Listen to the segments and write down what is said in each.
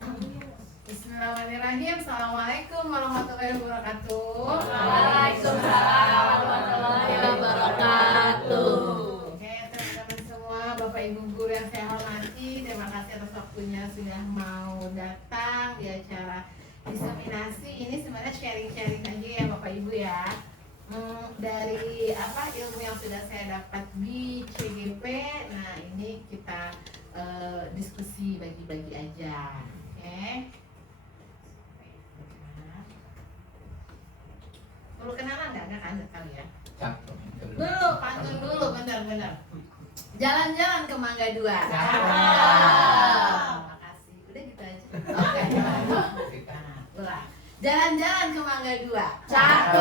Bismillahirrahmanirrahim. Assalamualaikum warahmatullahi wabarakatuh. Waalaikumsalam warahmatullahi wabarakatuh. Oke, teman-teman semua, Bapak Ibu guru yang saya hormati, terima kasih atas waktunya sudah mau datang di acara diseminasi. Ini sebenarnya sharing-sharing aja ya Bapak Ibu ya. Dari ilmu yang sudah saya dapat di CGP. Nah, ini kita diskusi bagi-bagi aja. Oke. Perlu kenalan nggak kan kali ya? Belum, pantun dulu, benar-benar. Jalan-jalan ke Mangga 2. Makasih. Udah gitu aja. Oke. Ulang. Jalan-jalan ke Mangga 2. Cakep.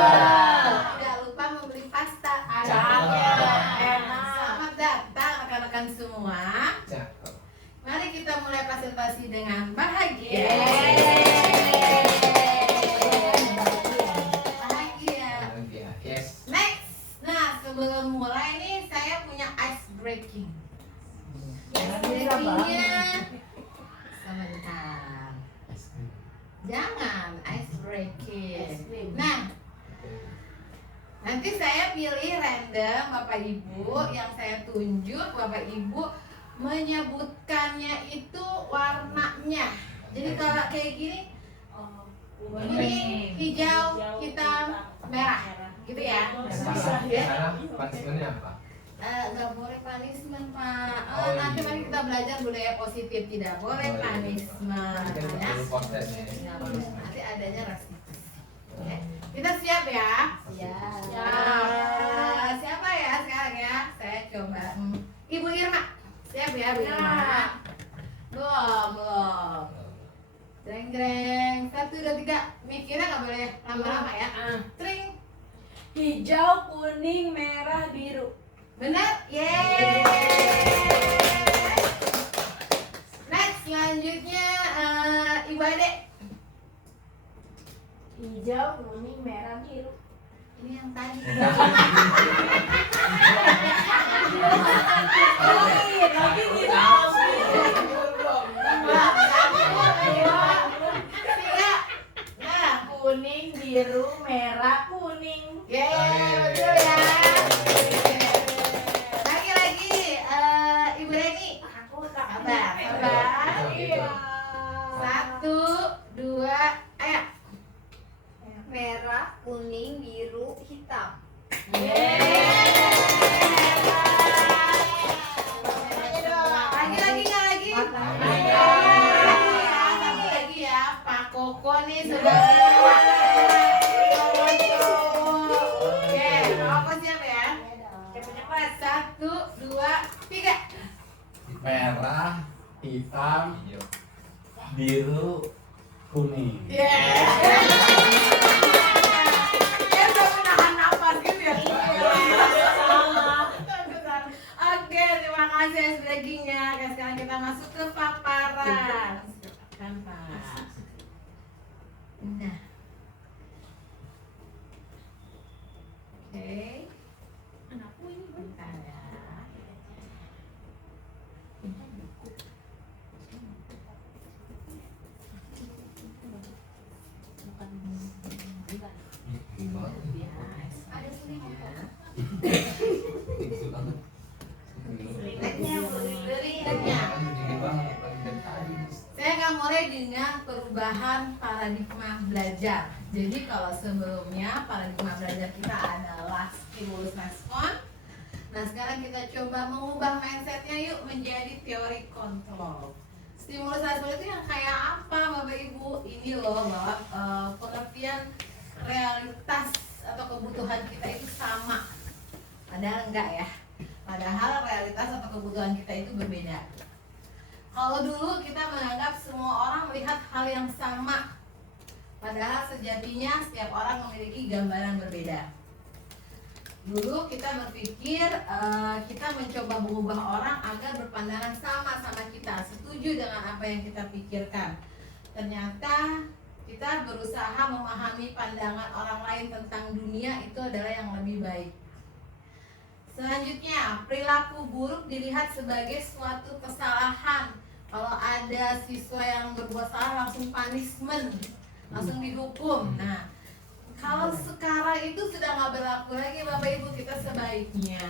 Tidak lupa membeli pasta. Cakep. Enak. Selamat datang rekan-rekan semua. Cakep. Mari kita mulai presentasi dengan bahagia. Sebelum mulai nih saya punya ice breaking. Ice breakingnya sebentar. Jangan ice breaking. Nah, nanti saya pilih random Bapak Ibu, yang saya tunjuk Bapak Ibu menyebutkannya itu warnanya. Jadi kalau kayak gini, kuning, hijau, hitam, merah. Gitu ya. Punishmentnya apa? Nggak boleh punishment Pak. Nanti mari kita belajar budaya positif, tidak boleh punishment ya. Nanti adanya restitusi. Oke. Kita siap ya? Siap. Siapa ya sekarang ya? Saya coba. Ibu Irma. Siap ya Bu Irma? Belum. Greng. 1, 2, 3. Mikirnya nggak boleh lama-lama ya. Tring. Hijau, kuning, merah, biru. Benar? Yeay. Next, selanjutnya Ibu Ade. Hijau, kuning, merah, biru. Ini yang tadi. Lagi Nah, kuning, biru, merah, kuning. yeay, betul ya. Lagi, Ibu Reni. Aku tak Sabar. 1, 2, ayo. Merah, kuning, biru, hitam. Lagi. Satu lagi ya, Pak Koko nih sudah. Oke, Koko siap ya? Cepat. 1, 2, 3. Merah, hitam, biru, kuning. Dia udah menahan napas gitu ya? Oke, terima kasih breakingnya. Sekarang kita masuk ke paparan. Nah. Oke. Anakku ini Bentar ya. Ada sulitnya. Saya akan mulai dengan perubahan paradigma belajar. Jadi kalau sebelumnya paradigma belajar kita adalah stimulus respon. Nah sekarang kita coba mengubah mindsetnya yuk menjadi teori kontrol. Stimulus respon itu yang kayak apa Bapak Ibu? Ini loh bahwa pengertian realitas atau kebutuhan kita itu sama. Padahal enggak ya. Padahal realitas atau kebutuhan kita itu berbeda. Kalau dulu kita menganggap semua orang melihat hal yang sama. Padahal sejatinya setiap orang memiliki gambaran berbeda. Dulu kita berpikir kita mencoba mengubah orang agar berpandangan sama kita, setuju dengan apa yang kita pikirkan. Ternyata kita berusaha memahami pandangan orang lain tentang dunia itu adalah yang lebih baik. Selanjutnya, perilaku buruk dilihat sebagai suatu kesalahan, Kalau ada siswa yang berbuat salah langsung punishment, langsung dihukum. Nah, kalau sekarang itu sudah nggak berlaku lagi Bapak Ibu. Kita sebaiknya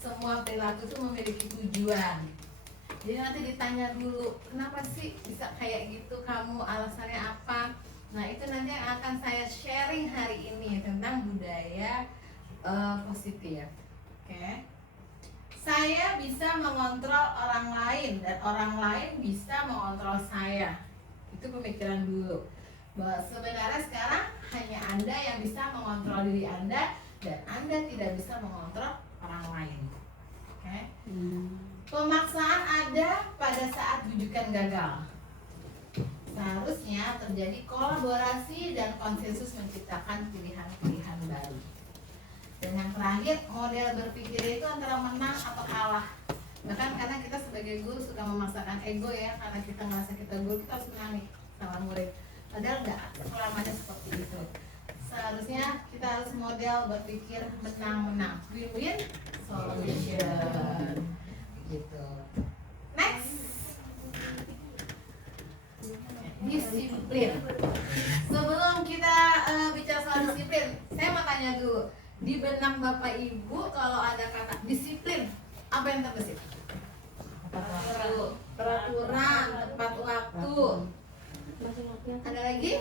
semua perilaku itu memiliki tujuan. Jadi nanti ditanya dulu, kenapa sih bisa kayak gitu kamu, alasannya apa? Nah itu nanti yang akan saya sharing hari ini tentang budaya positif. Oke. Saya bisa mengontrol orang lain dan orang lain bisa mengontrol saya. Itu pemikiran dulu. Bahwa sebenarnya sekarang hanya Anda yang bisa mengontrol diri Anda dan Anda tidak bisa mengontrol orang lain. Oke. Pemaksaan ada pada saat rujukan gagal. Seharusnya terjadi kolaborasi dan konsensus menciptakan pilihan-pilihan baru. Dan yang terakhir, model berpikir itu antara menang atau kalah. Bahkan karena kita sebagai guru suka memaksakan ego ya, karena kita ngerasa kita guru, kita harus menang nih sama murid. Padahal nggak selamanya seperti itu. Seharusnya kita harus model berpikir menang-menang, win-win solution. Gitu. Next, disiplin. Sebelum kita bicara soal disiplin, saya mau tanya dulu, di benak Bapak Ibu kalau ada kata disiplin, apa yang terbesit? Peraturan, tepat waktu. Ada lagi?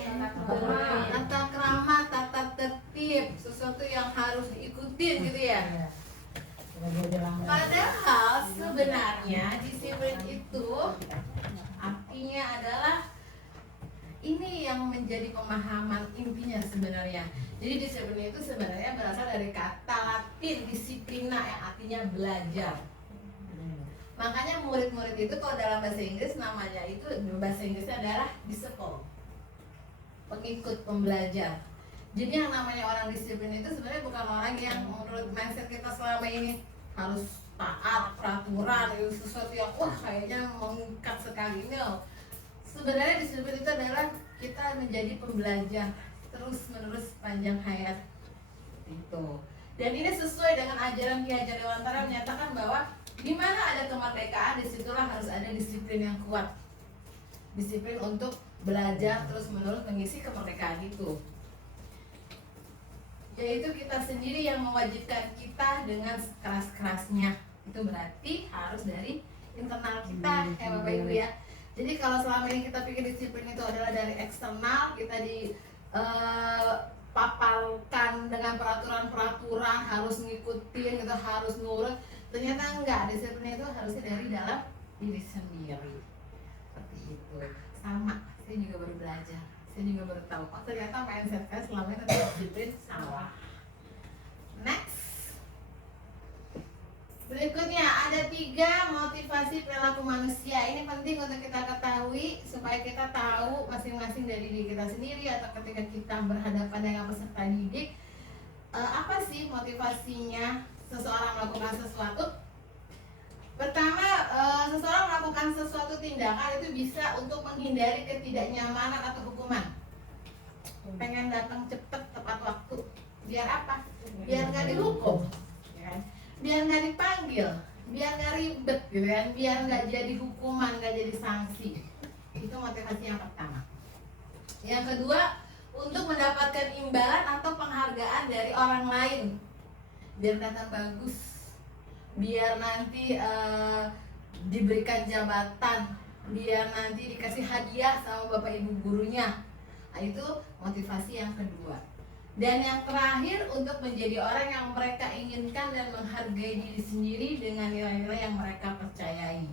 Tata krama, tata tertib, sesuatu yang harus diikutin gitu ya. Padahal sebenarnya disiplin itu artinya adalah ini yang menjadi pemahaman intinya sebenarnya. Jadi disiplin itu sebenarnya berasal dari kata Latin disiplina yang artinya belajar. Makanya murid-murid itu kalau dalam bahasa Inggris namanya itu, bahasa Inggrisnya adalah disciple, pengikut, pembelajar. Jadi yang namanya orang disiplin itu sebenarnya bukan orang yang menurut mindset kita selama ini harus taat peraturan, itu sesuatu yang wah kayaknya mengikat sekali. No. Sebenarnya disiplin itu adalah kita menjadi pembelajar terus menerus panjang hayat itu. Dan ini sesuai dengan ajaran Ki Hajar Dewantara menyatakan bahwa di mana ada kemerdekaan, disitulah harus ada disiplin yang kuat. Disiplin untuk belajar terus menerus mengisi kemerdekaan itu. Yaitu kita sendiri yang mewajibkan kita dengan keras-kerasnya. Itu berarti harus dari internal kita ya Bapak Ibu ya. Jadi kalau selama ini kita pikir disiplin itu adalah dari eksternal, kita dipapalkan dengan peraturan-peraturan, harus ngikutin, kita harus nurut. Ternyata enggak, disiplin itu harusnya dari dalam diri sendiri. Seperti itu. Sama, saya juga baru belajar. Saya juga baru tahu, oh ternyata mindset saya selama ini tentang disiplin salah. Next. Berikutnya ada 3 motivasi perilaku manusia. Ini penting untuk kita ketahui supaya kita tahu masing-masing dari diri kita sendiri atau ketika kita berhadapan dengan peserta didik, apa sih motivasinya seseorang melakukan sesuatu. Pertama, seseorang melakukan sesuatu tindakan itu bisa untuk menghindari ketidaknyamanan atau hukuman. Pengen datang cepet tepat waktu. Biar apa? Biar nggak dihukum, ya kan? Biar nggak dipanggil, biar nggak ribet, gitu kan? Biar nggak jadi hukuman, nggak jadi sanksi. Itu motivasi yang pertama. Yang kedua, untuk mendapatkan imbalan atau penghargaan dari orang lain. Biar kelihatan bagus, biar nanti diberikan jabatan, biar nanti dikasih hadiah sama bapak ibu gurunya. Nah, itu motivasi yang kedua. Dan yang terakhir, untuk menjadi orang yang mereka inginkan dan menghargai diri sendiri dengan nilai-nilai yang mereka percayai.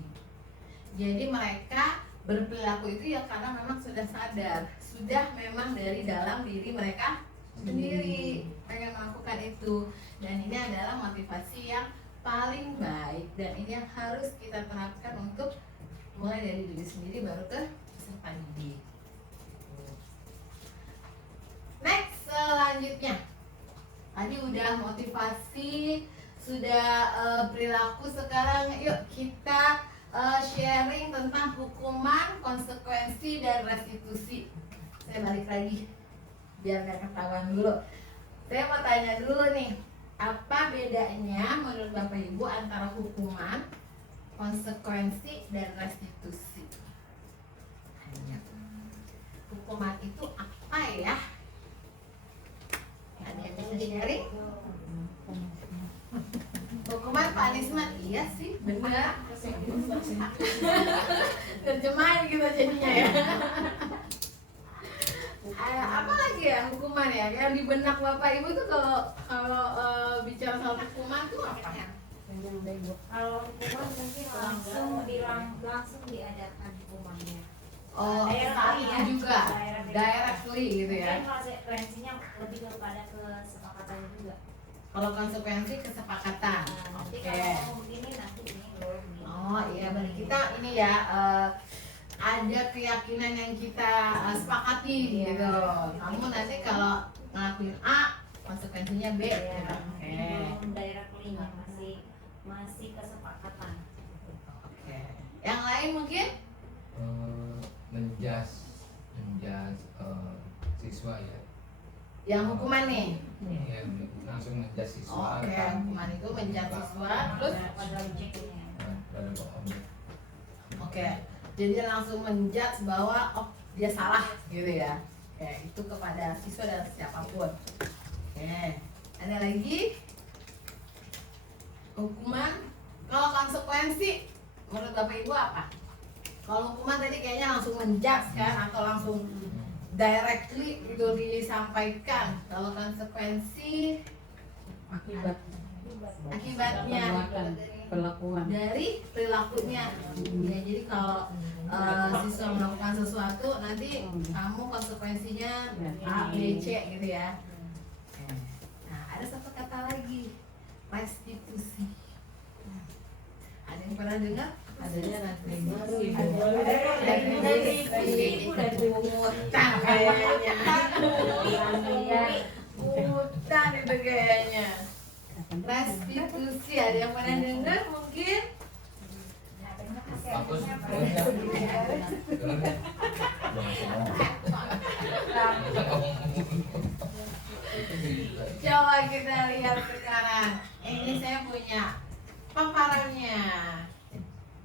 Jadi mereka berperilaku itu ya karena memang sudah sadar, sudah memang dari dalam diri mereka sendiri pengen melakukan itu. Dan ini adalah motivasi yang paling baik, dan ini yang harus kita terapkan untuk mulai dari diri sendiri baru ke peserta didik. Next, selanjutnya tadi udah motivasi, sudah perilaku. Sekarang yuk kita sharing tentang hukuman, konsekuensi, dan restitusi. Saya balik lagi biar gak ketahuan dulu. Saya mau tanya dulu nih, apa bedanya menurut Bapak Ibu antara hukuman, konsekuensi dan restitusi. Hukuman itu apa ya? Ada yang bisa sharing? Hukuman punishment, iya sih, benar. Terjemahan kita jadinya ya. Apa lagi ya hukuman ya? Yang di benak Bapak Ibu tuh kalau bicara soal hukuman tuh apa ya? Kalau hukuman mungkin langsung diadakan hukumannya. Oh, saat itu juga directly gitu ya. Mungkin konsekuensinya lebih kepada kesepakatan juga. Kalau konsekuensi kesepakatan. Nanti Oke. kalau mau begini nanti ini loh. Oh iya, berarti kita ini ya ada keyakinan yang kita sepakati gitu. Kamu nanti kalau ngelakuin A, konsekuensinya B. Gitu. Oke. Belum directly-nya masih kesepakatan. Oke. Yang lain mungkin? Menjas siswa ya. Yang hukuman nih. Ya, langsung menjas siswa. Oke, hukuman itu menjat siswa. Terus? Pada objeknya. Pada objek. Oke. Jadi langsung menjudge bahwa oh dia salah gitu ya. Oke, itu kepada siswa dan siapapun. Oke. Ada lagi? Hukuman. Kalau konsekuensi menurut Bapak Ibu apa? Kalau hukuman tadi kayaknya langsung menjudge kan atau langsung directly itu disampaikan. Kalau konsekuensi akibatnya perlakuan dari perilakunya. Ya, jadi kalau siswa melakukan sesuatu nanti kamu konsekuensinya A, B, C gitu ya. Nah, ada satu kata lagi, restitusi. Ada yang pernah dengar? Adanya nanti utang kayaknya. Utang itu kayaknya. Restitusi, ada yang pernah dengar mungkin? Hapus. Coba kita lihat sekarang. Ini saya punya paparannya.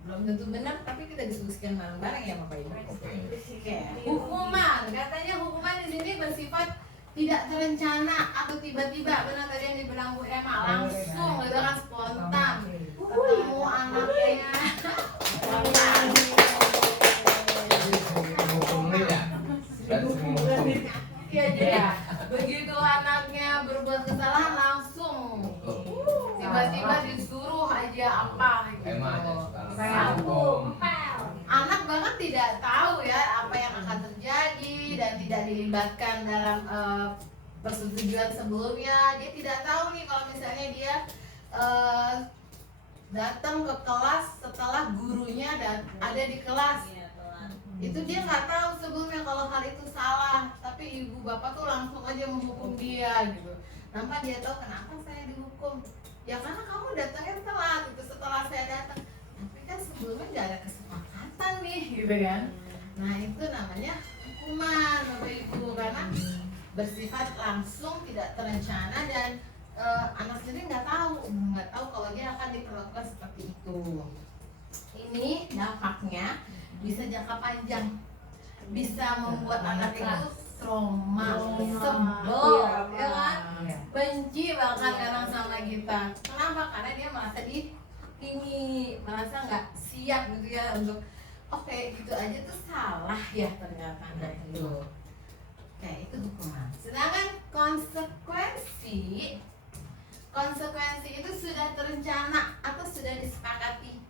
Belum tentu benar, tapi kita diskusikan bareng-bareng ya Bapak Ibu. Oke. Hukuman, katanya hukuman di sini bersifat tidak terencana atau tiba-tiba. Benar tadi yang dibilang Bu Emma, langsung gitu kan, spontan ketemu anaknya. Hukumnya ya. Dan hukum. Iya, jadi begitu anaknya berbuat kesalahan langsung tiba-tiba disuruh aja apa gitu. Emang aja sekarang. Satu. Anak bahkan tidak tahu ya apa yang akan terjadi dan tidak dilibatkan dalam persetujuan sebelumnya. Dia tidak tahu nih kalau misalnya dia datang ke kelas setelah gurunya dan ada di kelas. Itu dia nggak tahu sebelumnya kalau hal itu salah, tapi ibu bapak tuh langsung aja menghukum dia gitu. Tanpa dia tahu kenapa saya dihukum. Ya karena kamu datangnya telat gitu setelah saya datang. Tapi kan sebelumnya nggak ada kesepakatan nih gitu kan. Nah itu namanya hukuman Bapak Ibu, karena bersifat langsung, tidak terencana, dan anak sendiri nggak tahu kalau dia akan diperlakukan seperti itu. Ini dampaknya bisa jangka panjang, bisa membuat anak itu trauma, sebel, ya kan, benci bahkan kadang sama kita. Kenapa? Karena dia merasa dihakimi, merasa nggak siap gitu ya untuk oke, gitu aja tuh salah ya ternyata itu. Oke, itu hukuman. Sedangkan konsekuensi itu sudah terencana atau sudah disepakati.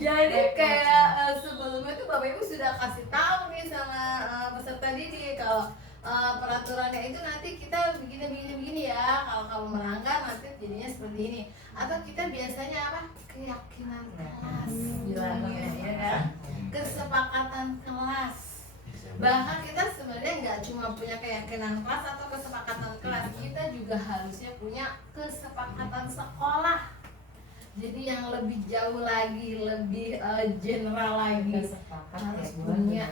Jadi kayak sebelumnya tuh Bapak Ibu sudah kasih tahu nih sama peserta didik kalau peraturannya itu nanti kita begini ya, kalau kamu melanggar nanti jadinya seperti ini. Atau kita biasanya apa? Keyakinan kelas bilangnya ya kan? Kesepakatan kelas. Bahkan kita sebenarnya nggak cuma punya keyakinan kelas atau kesepakatan kelas, kita juga harusnya punya kesepakatan sekolah. Jadi yang lebih jauh lagi, lebih general lagi, harus punya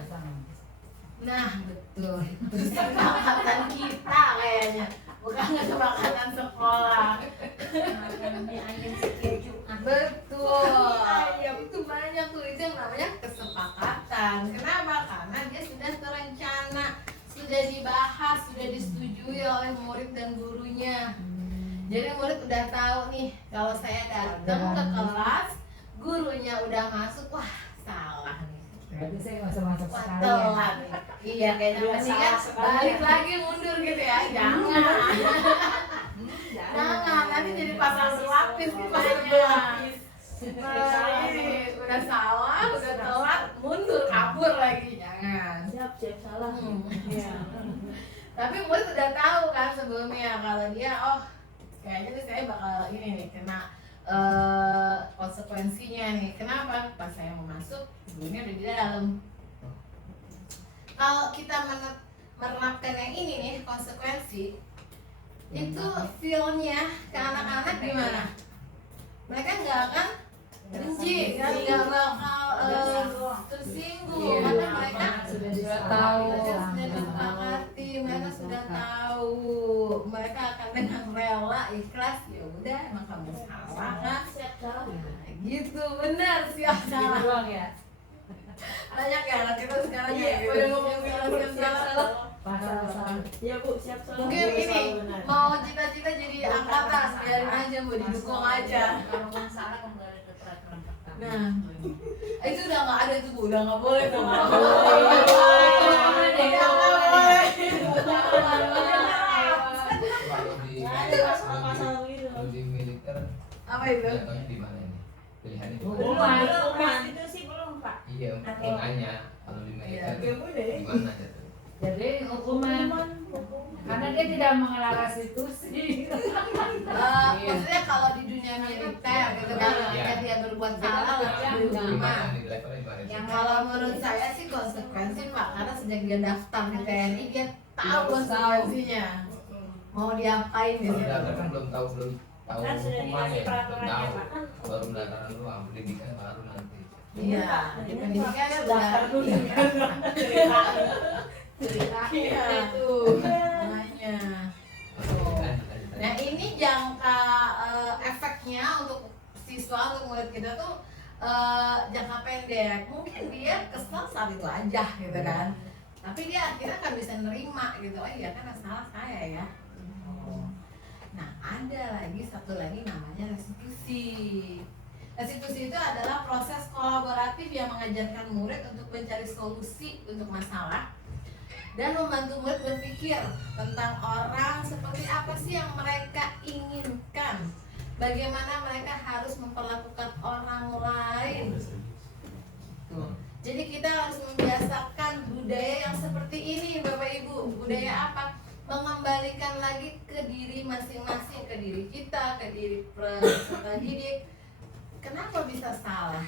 Nah betul, itu kesepakatan kita kayaknya, bukan kesepakatan sekolah. Makan mie ayam sekeju. Betul, itu banyak tuh, itu yang namanya kesepakatan. Kenapa? Karena dia sudah terencana, sudah dibahas, sudah disetujui oleh murid dan gurunya. Jadi murid udah tahu nih, kalau saya datang ke kelas, gurunya udah masuk, wah salah nih. Berarti saya masuk-masuk Wah, sekali ya. telat nih. Iya, kayaknya Udah mendingan salah sekali. balik lagi mundur gitu ya. Jangan. Jangan, nanti jadi pasal berlapis nih pasalnya. Udah salah, udah telat, mundur, kabur lagi. Jangan. Siap salah. Iya. Tapi murid udah tahu kan sebelumnya kalau dia kayaknya nih saya bakal ini nih kena konsekuensinya nih. Kenapa? Pas saya mau masuk, gurunya udah di dalam. Kalau kita menerapkan yang ini nih konsekuensi, itu feel-nya ke anak-anak gimana? Mereka nggak akan benci, kan nggak bakal tersinggung, Iya. karena mereka Sudah tahu. mereka sudah disepakati, mereka sudah tahu, mereka akan dengan rela ikhlas. Ya udah, emang kamu salah kan? Siap salah. Nah, gitu, benar siap salah. Doang ya. Banyak ya anak kita sekarang Iya, ya, udah ngomong siap salah. Pasal-pasal. Iya Bu, siap salah. Mungkin ini mau cita-cita jadi angkatan, biarin aja, mau didukung aja. Kalau nggak salah kamu nggak ada peraturan pertama. Nah, itu udah nggak ada tuh Bu, udah nggak boleh tuh. Nggak Udah nggak boleh. Kalau di Nggak ada pasal-pasal begitu. kalau di militer Apa itu? jatuhnya di mana ini? Pilihannya di Hukuman. mana? Belum, itu sih belum Pak. Iya, Nanti. makanya kalau di militer Iya. di mana jatuh? Jadi hukuman karena dia tidak mengelar restitusi. Maksudnya kalau di dunia militer gitu kan, ketika dia berbuat salah langsung Di dihukum. mana di levelnya di mana? Yang kalau menurut saya sih konsekuensi Pak, karena sejak dia daftar di TNI dia tahu konsekuensinya. Mau diapain Kalau gitu. daftar kan belum tahu Kan sudah hukumannya, dikasih belum peraturannya tahu. Pak. Kan Baru pendaftaran doang, pendidikan baru nanti. Iya, di pendidikan kan udah daftar dulu. Iya tuh namanya. Nah ini jangka efeknya untuk siswa, untuk murid kita tuh jangka pendek. Mungkin dia kesel saat itu aja gitu kan. Tapi dia akhirnya kan bisa nerima gitu. Oh iya kan salah saya ya. Nah ada lagi satu lagi namanya restitusi. Restitusi itu adalah proses kolaboratif yang mengajarkan murid untuk mencari solusi untuk masalah dan membantu murid berpikir tentang orang seperti apa sih yang mereka inginkan, bagaimana mereka harus memperlakukan orang lain. Tuh. Jadi kita harus membiasakan budaya yang seperti ini Bapak Ibu. Budaya apa? Mengembalikan lagi ke diri masing-masing, ke diri kita, ke diri peserta didik. Kenapa bisa salah?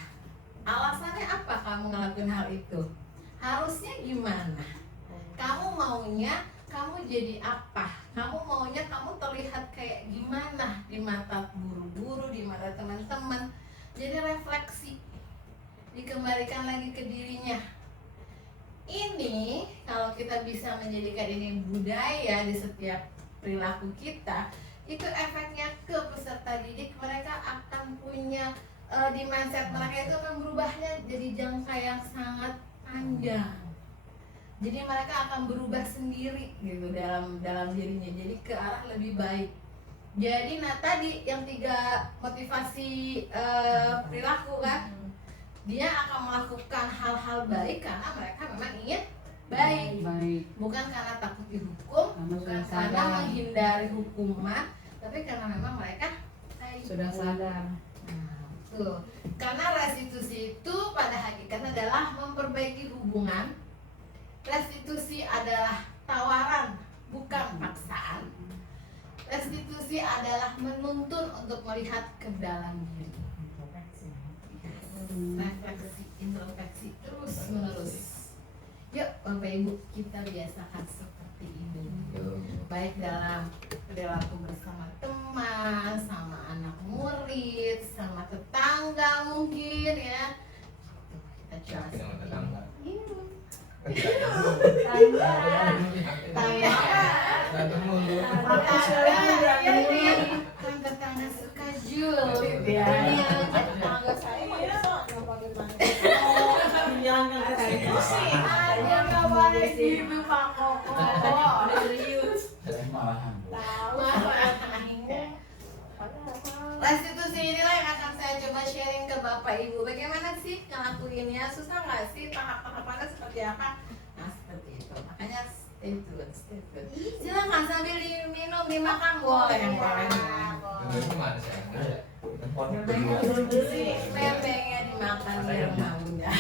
Alasannya apa kamu ngelakuin hal itu? Harusnya gimana? Kamu maunya kamu jadi apa? Kamu maunya kamu terlihat kayak gimana di mata guru-guru, di mata teman-teman. Jadi refleksi, dikembalikan lagi ke dirinya. Ini kalau kita bisa menjadikan ini budaya di setiap perilaku kita, itu efeknya ke peserta didik. Mereka akan punya di mindset mereka itu akan berubahnya jadi jangka yang sangat panjang. Jadi mereka akan berubah sendiri gitu dalam dirinya, jadi ke arah lebih baik. Jadi tadi yang 3 motivasi perilaku kan, dia akan melakukan hal-hal baik karena mereka memang ingin baik, bukan karena takut dihukum, bukan karena menghindari hukuman, tapi karena memang mereka baik. Sudah sadar. Tuh, karena restitusi itu pada hakikatnya adalah memperbaiki hubungan. Restitusi adalah tawaran, bukan paksaan. Restitusi adalah menuntun untuk melihat ke dalam diri. Refleksi, introspeksi terus menerus. Yuk Bapak Ibu, kita biasakan seperti ini. Baik dalam perilaku bersama teman, sama anak murid, sama tetangga mungkin ya. Kita Sama tetangga. Iya. Berantem mulu. Kan tetangga suka julid ya. Tetangga saya mah bisa nggak pakai tangga. Jangan kasih pusing. Aja nggak boleh gitu Pak Koko. Saya malahan. Restitusi inilah yang akan saya coba sharing ke Bapak Ibu. Bagaimana sih ngelakuinnya? Susah nggak sih? Tahap-tahapannya seperti apa? Nah seperti itu. Makanya stay tune, stay tune. Silakan sambil diminum, dimakan boleh yang boleh. Itu mana sih? Lembengnya dimakan di rumah Bunda.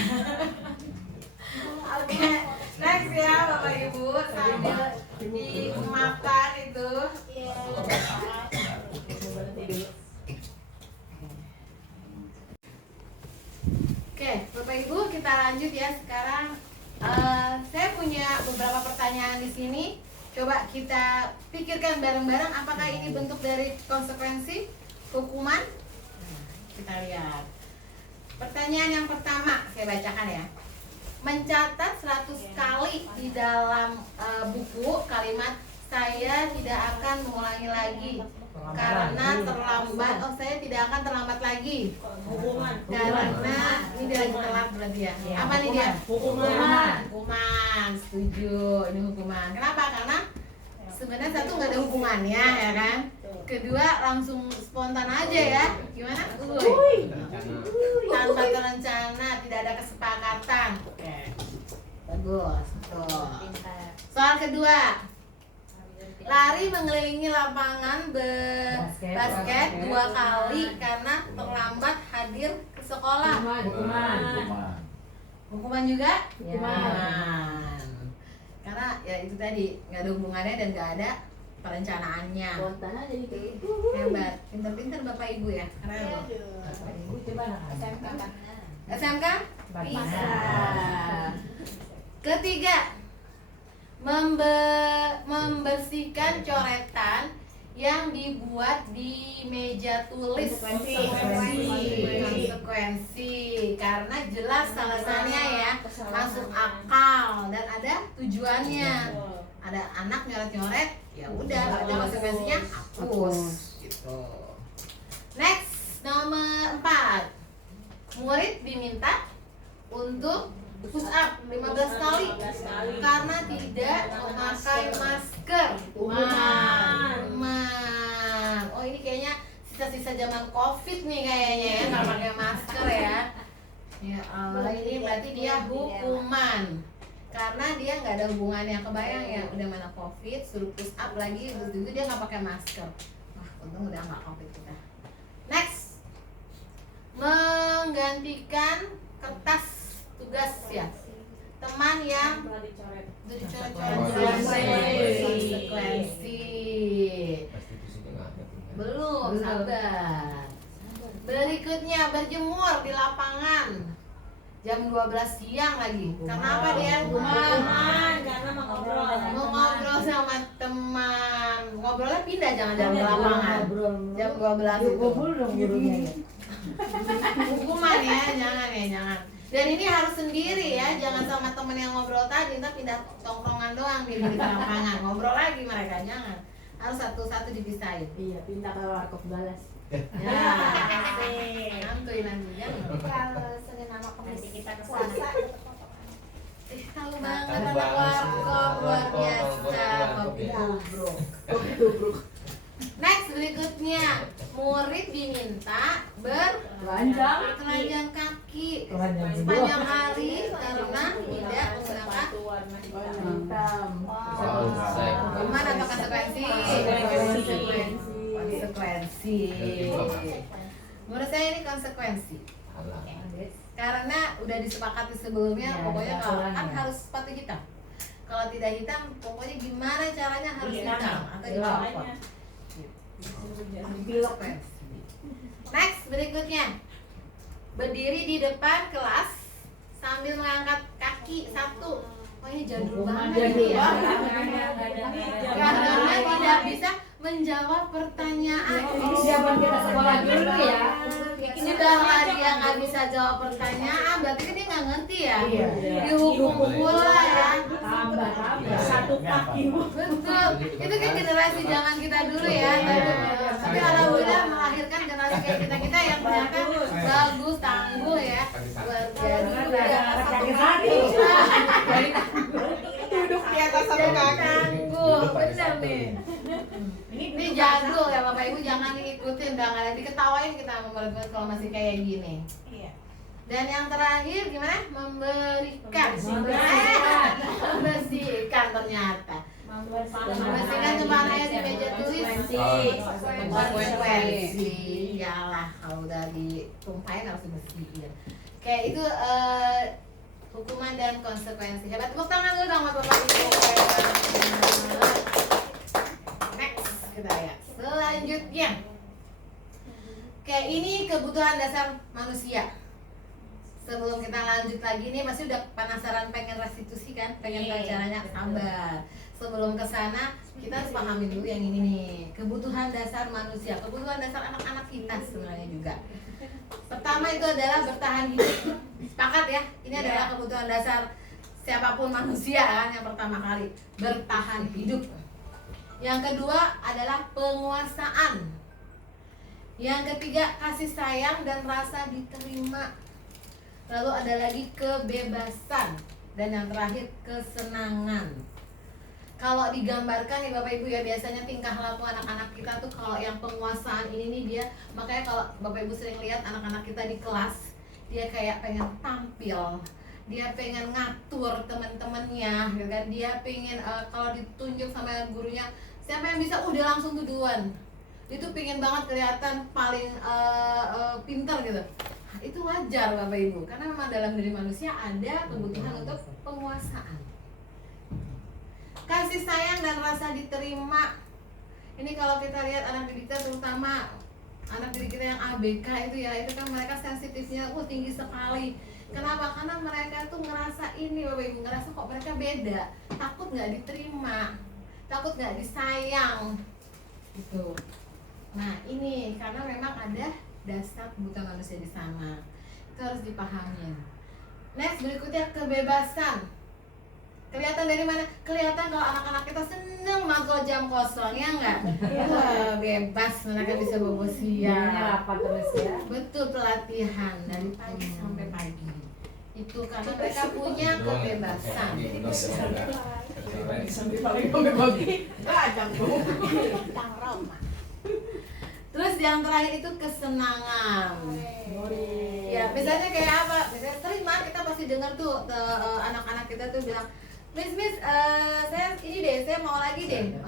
Oke, next ya Bapak Ibu sambil dimakan itu. Oke, Bapak Ibu kita lanjut ya sekarang. Saya punya beberapa pertanyaan di sini. Coba kita pikirkan bareng-bareng apakah ini bentuk dari konsekuensi hukuman? Kita lihat. Pertanyaan yang pertama saya bacakan ya. Mencatat 100 kali di dalam buku kalimat saya tidak akan mengulangi lagi karena terlambat. Oh, saya tidak akan terlambat lagi. Hukuman. Karena ini dia lagi telat berarti ya. Apa nih dia? Hukuman. Setuju. Ini hukuman. Kenapa? Karena sebenarnya satu nggak ada hukumannya ya kan. Kedua langsung spontan aja ya. Gimana? Tanpa terencana, tidak ada kesepakatan. Oke. Bagus. Tuh. Soal kedua. Lari mengelilingi lapangan basket 2 kali karena terlambat hadir ke sekolah. Hukuman juga? Hukuman. Karena ya itu tadi nggak ada hubungannya dan nggak ada perencanaannya. Hebat, pinter-pinter Bapak Ibu ya. Keren loh. SMK? Bisa. Ketiga, membersihkan coretan yang dibuat di meja tulis. Konsekuensi. Karena jelas alasannya ya, masuk akal dan ada tujuannya. Ada anak nyoret-nyoret, ya udah ada konsekuensinya, hapus gitu. Next, nomor 4. Murid diminta untuk push up 15 kali karena tidak memakai masker. Hukuman. Oh, ini kayaknya sisa-sisa zaman Covid nih kayaknya ya, nggak pakai masker ya. Ya Allah, ini berarti dia hukuman. Karena dia nggak ada hubungannya, kebayang ya, udah mana Covid, suruh push up lagi, terus itu dia nggak pakai masker. Wah, untung udah nggak Covid kita. Next, menggantikan kertas tugas ya teman yang konsekuensi. Belum, sabar. Berikutnya berjemur di lapangan jam 12 siang lagi. Karena apa dia? Karena mau ngobrol sama teman. Ngobrolnya pindah jangan-jangan di lapangan. Jam 12 itu. Hukuman ya, jangan. Dan ini harus sendiri ya, jangan sama temen yang ngobrol tadi, ntar pindah tongkrongan doang di lapangan. Ngobrol lagi mereka, jangan. Harus satu-satu dipisahin. Iya, pindah ke warkop balas. Ya, nanti jangan. Kalau Senin sama Kamis kita ke sana. Tahu banget anak warkop, luar biasa. Kopi tubruk. Next, berikutnya murid diminta bertelanjang kaki sepanjang hari karena tidak menggunakan gimana apa konsekuensi? Menurut saya ini konsekuensi karena udah disepakati sebelumnya, pokoknya kalau kan harus sepatu hitam, kalau tidak hitam pokoknya gimana caranya harus hitam atau dicopot. Next, berikutnya berdiri di depan kelas sambil mengangkat kaki satu. Oh, ini jadul banget ya. Karena tidak bisa menjawab pertanyaan. Ini zaman kita sekolah dulu ya. Sudahlah dia nggak bisa jawab pertanyaan, berarti kan dia nggak ngerti ya. Iya. Dihukum pula ya. Tambah. Satu kaki. Betul. Itu kan generasi zaman kita dulu ya. Tapi alhamdulillah melahirkan generasi kayak kita yang ternyata bagus, tangguh ya. Luar biasa. Duduk di atas satu kaki. Tangguh, bener nih. Ini jadul ya Bapak Ibu, jangan diikutin, jangan diketawain kita memperbuat kalau masih kayak gini. Iya. Dan yang terakhir gimana? Memberikan. Membersihkan ternyata. Membersihkan tumpahan air di meja tulis. Konsekuensi. Iyalah, kalau udah ditumpahin harus dibersihin. Kayak itu hukuman dan konsekuensi. Hebat, tepuk tangan dulu dong Bapak Ibu. Next kita lihat. Selanjutnya. Kayak ini kebutuhan dasar manusia. Sebelum kita lanjut lagi nih, masih udah penasaran pengen restitusi kan? Pengen tahu caranya, sabar. Sebelum ke sana, kita harus pahami dulu yang ini nih. Kebutuhan dasar manusia, kebutuhan dasar anak-anak kita sebenarnya juga. Pertama itu adalah bertahan hidup. Sepakat ya? Ini adalah kebutuhan dasar siapapun manusia kan, yang pertama kali bertahan hidup. Yang kedua adalah penguasaan. Yang ketiga kasih sayang dan rasa diterima. Lalu ada lagi kebebasan. Dan yang terakhir kesenangan. Kalau digambarkan ya Bapak Ibu ya, biasanya tingkah laku anak-anak kita tuh kalau yang penguasaan ini nih dia, makanya kalau Bapak Ibu sering lihat anak-anak kita di kelas, dia kayak pengen tampil, dia pengen ngatur teman-temannya, gitu kan? Dia pengen kalau ditunjuk sama gurunya, siapa yang bisa udah langsung tuh duluan. Itu pengen banget kelihatan paling pintar gitu. Itu wajar Bapak Ibu, karena memang dalam diri manusia ada kebutuhan untuk penguasaan. Kasih sayang dan rasa diterima. Ini kalau kita lihat anak didik kita, terutama anak didik kita yang ABK itu ya, itu kan mereka sensitifnya tinggi sekali. Kenapa? Karena mereka tuh ngerasa ini Bapak Ibu, ngerasa kok mereka beda, takut nggak diterima, takut nggak disayang gitu. Nah ini karena memang ada dasar kebutuhan manusia di sana, itu harus dipahami. Next, berikutnya kebebasan. Kelihatan dari mana? Kelihatan kalau anak-anak kita seneng banget kalau jam kosong, ya enggak? Wah, bebas, mereka bisa bobo siang. Apa terus ya? Betul, pelatihan dari pagi sampai pagi. Itu karena mereka punya kebebasan. Sampai paling bagi. Ajang tuh. Terus yang terakhir itu kesenangan. Ya, misalnya kayak apa? Misalnya sering banget kita pasti dengar tuh anak-anak kita tuh bilang, Miss, saya ini deh, saya mau lagi deh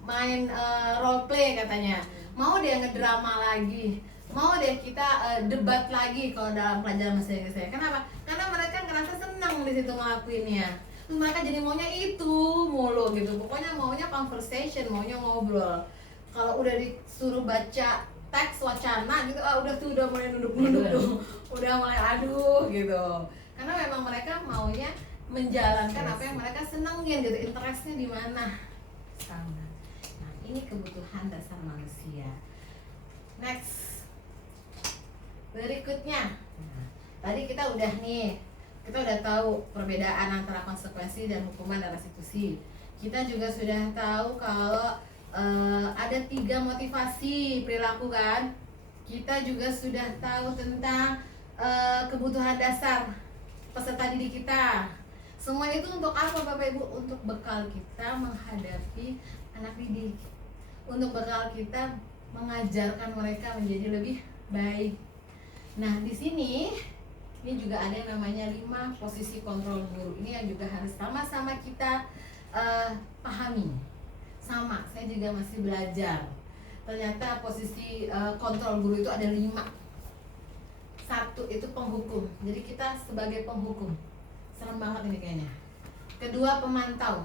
main role play katanya. Mau deh ngedrama lagi. Mau deh kita debat lagi kalau dalam pelajaran bahasa Inggris saya. Kenapa? Karena mereka ngerasa senang di situ ngelakuinnya. Terus mereka jadi maunya itu mulu gitu. Pokoknya maunya conversation, maunya ngobrol. Kalau udah disuruh baca teks wacana gitu, udah mulai nunduk-nunduk tuh. Udah mulai aduh gitu. Karena memang mereka maunya menjalankan apa yang mereka senengin gitu, interestnya di mana sama. Nah ini kebutuhan dasar manusia. Next, berikutnya. Nah, tadi kita udah tahu perbedaan antara konsekuensi dan hukuman dan restitusi. Kita juga sudah tahu kalau ada 3 motivasi perilaku kan. Kita juga sudah tahu tentang kebutuhan dasar peserta didik kita. Semua itu untuk apa Bapak Ibu? Untuk bekal kita menghadapi anak didik, untuk bekal kita mengajarkan mereka menjadi lebih baik. Nah di sini ini juga ada yang namanya 5 posisi kontrol guru. Ini yang juga harus sama-sama kita pahami. Sama, saya juga masih belajar. Ternyata posisi kontrol guru itu ada 5. 1 itu penghukum. Jadi kita sebagai penghukum. Serem banget ini kayaknya. Kedua, pemantau.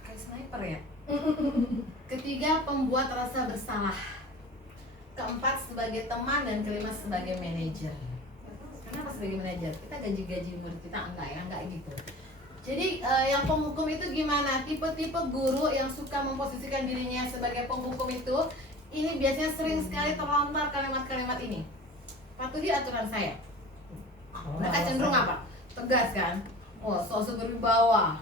Kayak sniper ya. Ketiga, pembuat rasa bersalah. Keempat, sebagai teman. Dan kelima, sebagai manajer. Kenapa sebagai manajer? Kita gaji-gaji murid kita enggak gitu. Jadi yang penghukum itu gimana? Tipe-tipe guru yang suka memposisikan dirinya sebagai penghukum itu, ini biasanya sering sekali terlontar kalimat-kalimat ini. patuhi aturan saya. Mereka cenderung apa? Tegas kan? Oh, sok berwibawa,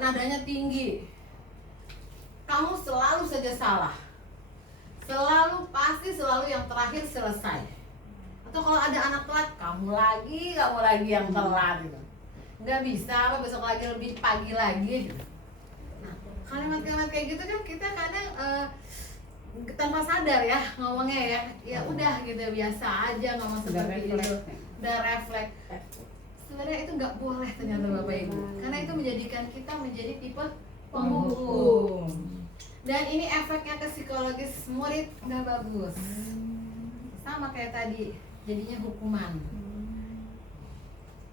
nadanya tinggi. Kamu selalu saja salah. Selalu yang terakhir selesai. Atau kalau ada anak telat, kamu lagi yang telat gitu. Nggak bisa, apa besok lagi lebih pagi lagi gitu. Nah, kalimat-kalimat kayak gitu kan kita kadang tanpa sadar ya ngomongnya ya udah gitu biasa aja ngomong seperti itu. Udah refleks. Sebenarnya itu nggak boleh ternyata Bapak Ibu, karena itu menjadikan kita menjadi tipe penghukum. Dan ini efeknya ke psikologis murid nggak bagus. Sama kayak tadi, jadinya hukuman.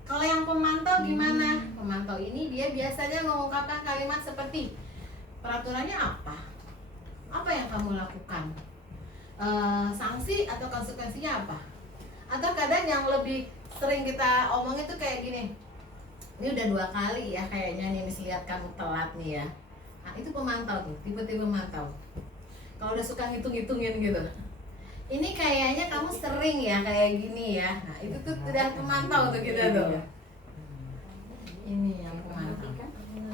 Kalau yang pemantau gimana? Pemantau ini dia biasanya mengungkapkan kalimat seperti, peraturannya apa? Apa yang kamu lakukan? Sanksi atau konsekuensinya apa? Atau kadang yang lebih sering kita omong itu kayak gini, ini udah 2 kali ya kayaknya nih mesti lihat kamu telat nih ya. Nah itu pemantau tuh, tipe-tipe pemantau. Kalau udah suka ngitung-ngitungin gitu, ini kayaknya kamu sering ya kayak gini ya. Nah itu tuh udah pemantau tuh kita tuh. Ini yang pemantau.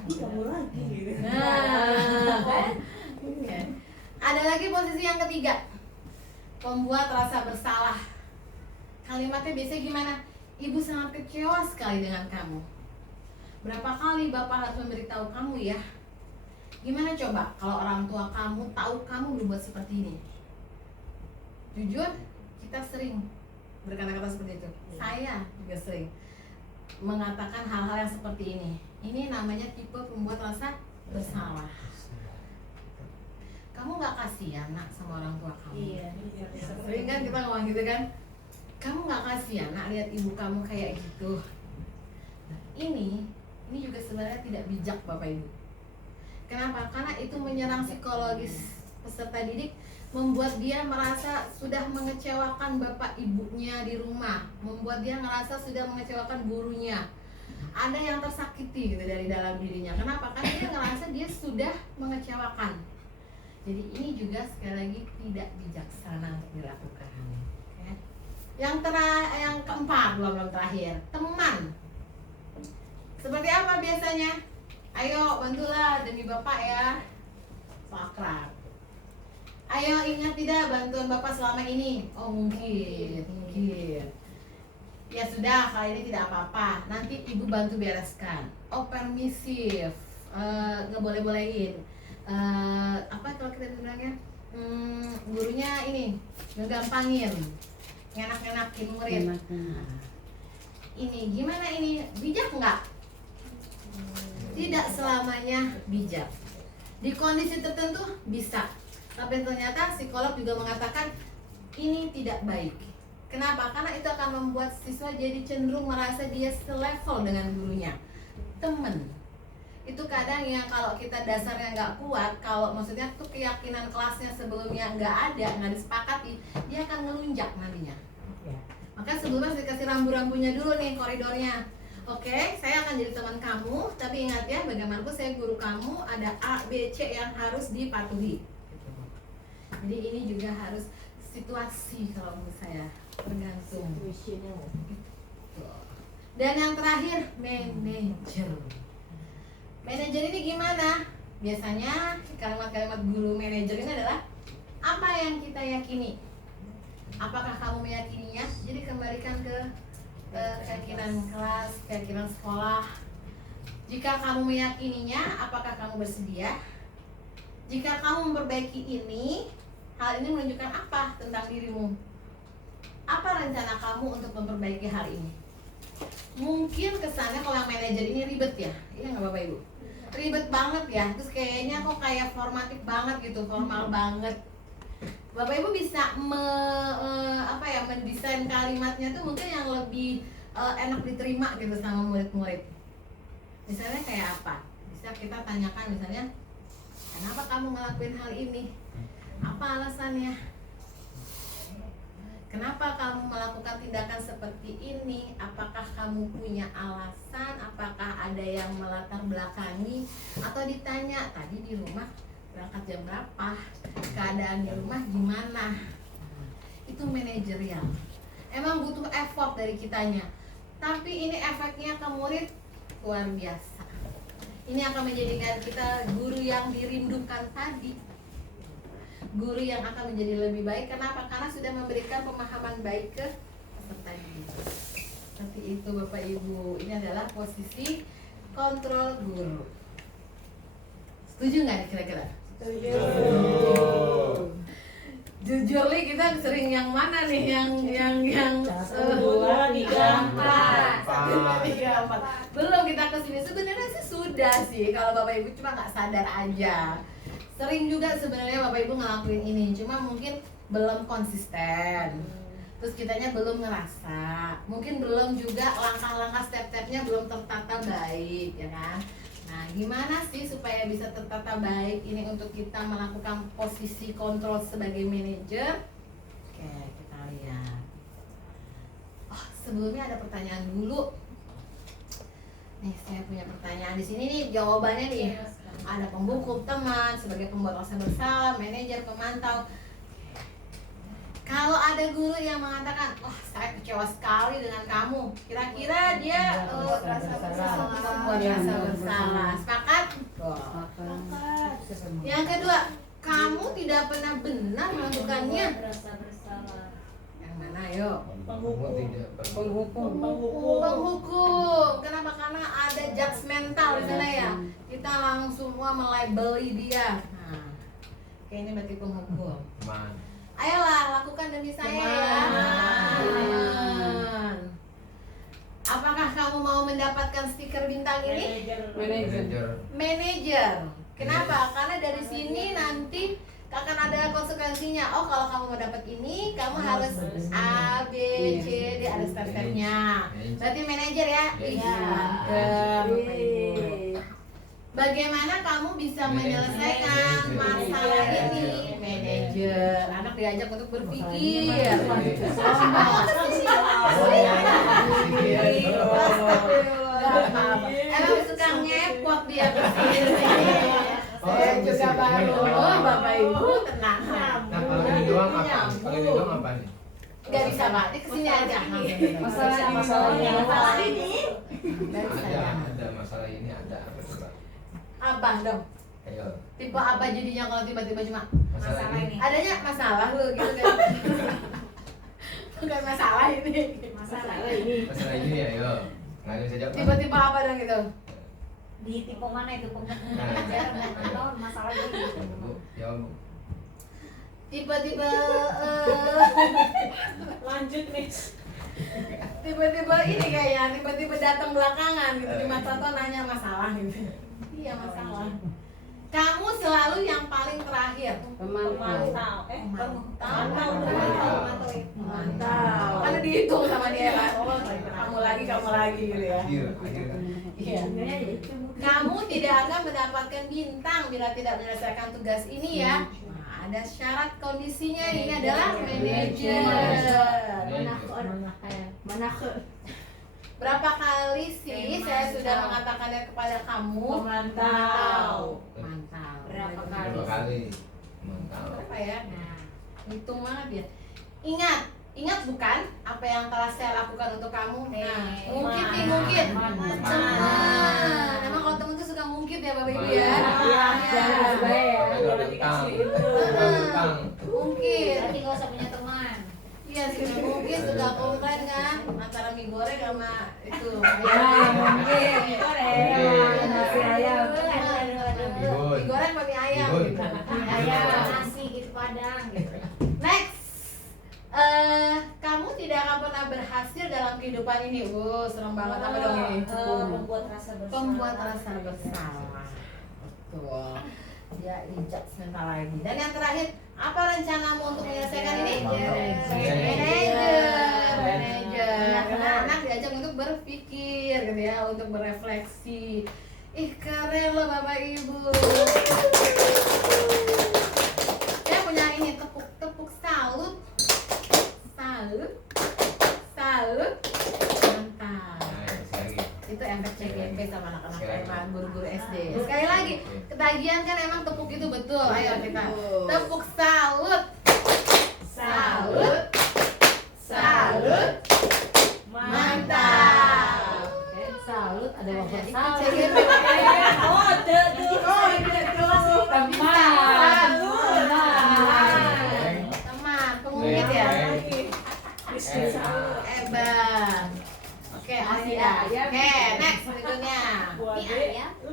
Kamu lagi gitu. Nah, kan? Oke. Ada lagi posisi yang ketiga, pembuat rasa bersalah. Kalimatnya biasanya gimana? Ibu sangat kecewa sekali dengan kamu. Berapa kali Bapak harus memberitahu kamu ya? Gimana coba kalau orang tua kamu tahu kamu berbuat seperti ini? Jujur, kita sering berkata-kata seperti itu. Saya juga sering mengatakan hal-hal yang seperti ini. Ini namanya tipe pembuat rasa bersalah. Kamu gak kasihan nak sama orang tua kamu? Iya. Sering kan kita ngomong gitu kan? Kamu gak kasihan nak lihat ibu kamu kayak gitu? Nah, ini juga sebenarnya tidak bijak Bapak Ibu. Kenapa? Karena itu menyerang psikologis peserta didik, membuat dia merasa sudah mengecewakan bapak ibunya di rumah, membuat dia merasa sudah mengecewakan gurunya. Ada yang tersakiti gitu dari dalam dirinya. Kenapa? Karena dia ngerasa dia sudah mengecewakan. Jadi ini juga sekali lagi tidak bijaksana untuk dilakukan. Ya. Yang keempat, belum terakhir, teman. Seperti apa biasanya? Ayo bantulah demi bapak ya, akrab. Ayo ingat tidak bantuan bapak selama ini? Oh mungkin. Ya sudah, kali ini tidak apa-apa. Nanti ibu bantu bereskan. Oh permisif, ngeboleh-bolehin. Apa kalau kita bilangnya? Gurunya ini ngegampangin, ngenak-ngenakin murid. Ini gimana ini? Bijak nggak? Tidak selamanya bijak. Di kondisi tertentu bisa. Tapi ternyata psikolog juga mengatakan ini tidak baik. Kenapa? Karena itu akan membuat siswa jadi cenderung merasa dia selevel dengan gurunya. Temen itu kadang yang kalau kita dasarnya nggak kuat, kalau maksudnya tuh keyakinan kelasnya sebelumnya nggak ada, nggak disepakati, dia akan ngelunjak nantinya. Maka sebelumnya saya kasih rambu-rambunya dulu nih, koridornya. Oke, saya akan jadi teman kamu, tapi ingat ya, bagaimanapun saya guru kamu, ada A, B, C yang harus dipatuhi. Jadi ini juga harus situasi kalau menurut saya, tergantung. Dan yang terakhir, manajer. Manajer ini gimana? Biasanya kalimat-kalimat guru manajer ini adalah apa yang kita yakini. Apakah kamu meyakininya? Jadi kembalikan ke keyakinan kelas, keyakinan sekolah. Jika kamu meyakininya, apakah kamu bersedia? Jika kamu memperbaiki ini, hal ini menunjukkan apa tentang dirimu? Apa rencana kamu untuk memperbaiki hal ini? Mungkin kesannya kalau yang manajer ini ribet ya, iya nggak Bapak Ibu? Ribet banget ya, terus kayaknya kok kayak formatif banget gitu, formal banget. Bapak Ibu bisa mendesain kalimatnya tuh mungkin yang lebih enak diterima gitu sama murid-murid. Misalnya kayak apa? Bisa kita tanyakan misalnya, kenapa kamu ngelakuin hal ini? Apa alasannya? Kenapa kamu melakukan tindakan seperti ini? Apakah kamu punya alasan? Apakah ada yang melatar belakangi? Atau ditanya, tadi di rumah berangkat jam berapa? Keadaan di rumah gimana? itu manajerial. Emang butuh effort dari kitanya, tapi ini efeknya ke murid luar biasa. Ini akan menjadikan kita guru yang dirindukan tadi, guru yang akan menjadi lebih baik. Kenapa? Karena sudah memberikan pemahaman baik ke peserta didik. Seperti itu Bapak Ibu. Ini adalah posisi kontrol guru. Setuju nggak nih kira-kira? Jujur nih kita sering yang mana nih? Yang 2, 3, 4. 4. Belum kita kesini. Sebenarnya sih sudah sih, kalau Bapak Ibu cuma nggak sadar aja. Sering juga sebenarnya Bapak Ibu ngelakuin ini, cuma mungkin belum konsisten. Terus kitanya belum ngerasa, mungkin belum juga langkah-langkah step-stepnya belum tertata baik, ya kan? Nah, gimana sih supaya bisa tertata baik ini untuk kita melakukan posisi kontrol sebagai manajer? Oke, kita lihat. Oh, sebelumnya ada pertanyaan dulu. Nih, saya punya pertanyaan di sini nih, jawabannya nih. Ada pembuku, teman, sebagai pembuat rasa bersalah, manajer, pemantau. Kalau ada guru yang mengatakan, "Oh, saya kecewa sekali dengan kamu," kira-kira dia membuat rasa bersalah. Sepakat? Yang kedua, kamu tidak pernah benar melakukannya. Yang mana, yuk? Penghukum. Kenapa? Karena ada judgmental di sana ya. Kita langsung semua melabeli dia. Nah, kayak ini berarti penghukum. Ayolah, lakukan demi saya ya. Apakah kamu mau mendapatkan stiker bintang ini? Manager. Kenapa? Karena dari sini nanti akan ada konsekuensinya. Oh, kalau kamu mau dapat ini, kamu harus A, B, C, D, ada step-stepnya. Berarti manager ya? Iya. Bagaimana kamu bisa menyelesaikan masalah ini? Manajer. Anak diajak untuk berpikir. Emang suka ngepot dia kesini. Saya juga baru. Bapak Ibu tenang. Nah, kalau ini doang apa? Kalau ini doang apa nih? Gak bisa Pak, dia kesini aja. Masalah ini. Ada masalah ini ada apa coba? Apa dong? Ayo. Tipe apa jadinya kalau tiba-tiba cuma Masalah ini. adanya masalah lu gitu kan? Bukan masalah ini. Masalah ini ya, ayo. Nggak ada bisa jawab. Tiba-tiba apa dong gitu? Di tipe mana itu Nah, atau masalah ini? Bu, jawab Bu. Tiba-tiba Lanjut nih. tiba-tiba ini kayaknya tiba-tiba datang belakangan gitu, cuma contoh nanya masalah gitu. Iya masalah. Kamu selalu yang paling terakhir. Pemantau. Mantap. Kan dihitung sama dia kan. Oh, kamu lagi gitu ya. Akhir kan. Iya. Kamu tidak akan mendapatkan bintang bila tidak menyelesaikan tugas ini ya. Nah, ada syarat kondisinya, ini adalah manajer. Berapa kali sih saya sudah mengatakannya kepada kamu? Memantau. Mantap. Berapa Berapa kali? Mantap. Berapa ya? Nah, hitung banget ya. Ingat bukan apa yang telah saya lakukan untuk kamu? Nah, mungkin. Ceman. Emang kalau temen tuh suka mungkin ya Bapak Ibu ya? Mungkin. Berarti gak usah punya teman. Iya sih, mungkin suka komplain kan antara mie goreng sama itu. Mie goreng. Nasi ayam. Mie goreng sama mie ayam gitu. Ayam, nasi gitu Padang gitu. Next. Kamu tidak akan pernah berhasil dalam kehidupan ini. Serem banget apa dong ini? Membuat rasa bersalah. Pembuat rasa bersalah. Betul. Ya, ijak sebentar lagi. Dan yang terakhir, apa rencanamu untuk menyelesaikan ini? Manajer. Karena anak diajak untuk berpikir gitu ya, untuk berefleksi. Ih, keren loh Bapak Ibu. Saya punya ini tepuk salut. Salut. Mantap. Itu efek CGP sama anak-anak SMA, guru-guru SD. Sekali lagi, ketagihan kan emang tepuk itu betul. Ayo kita tepuk salut. CGP. Oh, Teman, pengungkit ya. Bisnis. Eban. Oke, Asia. Oke, next berikutnya.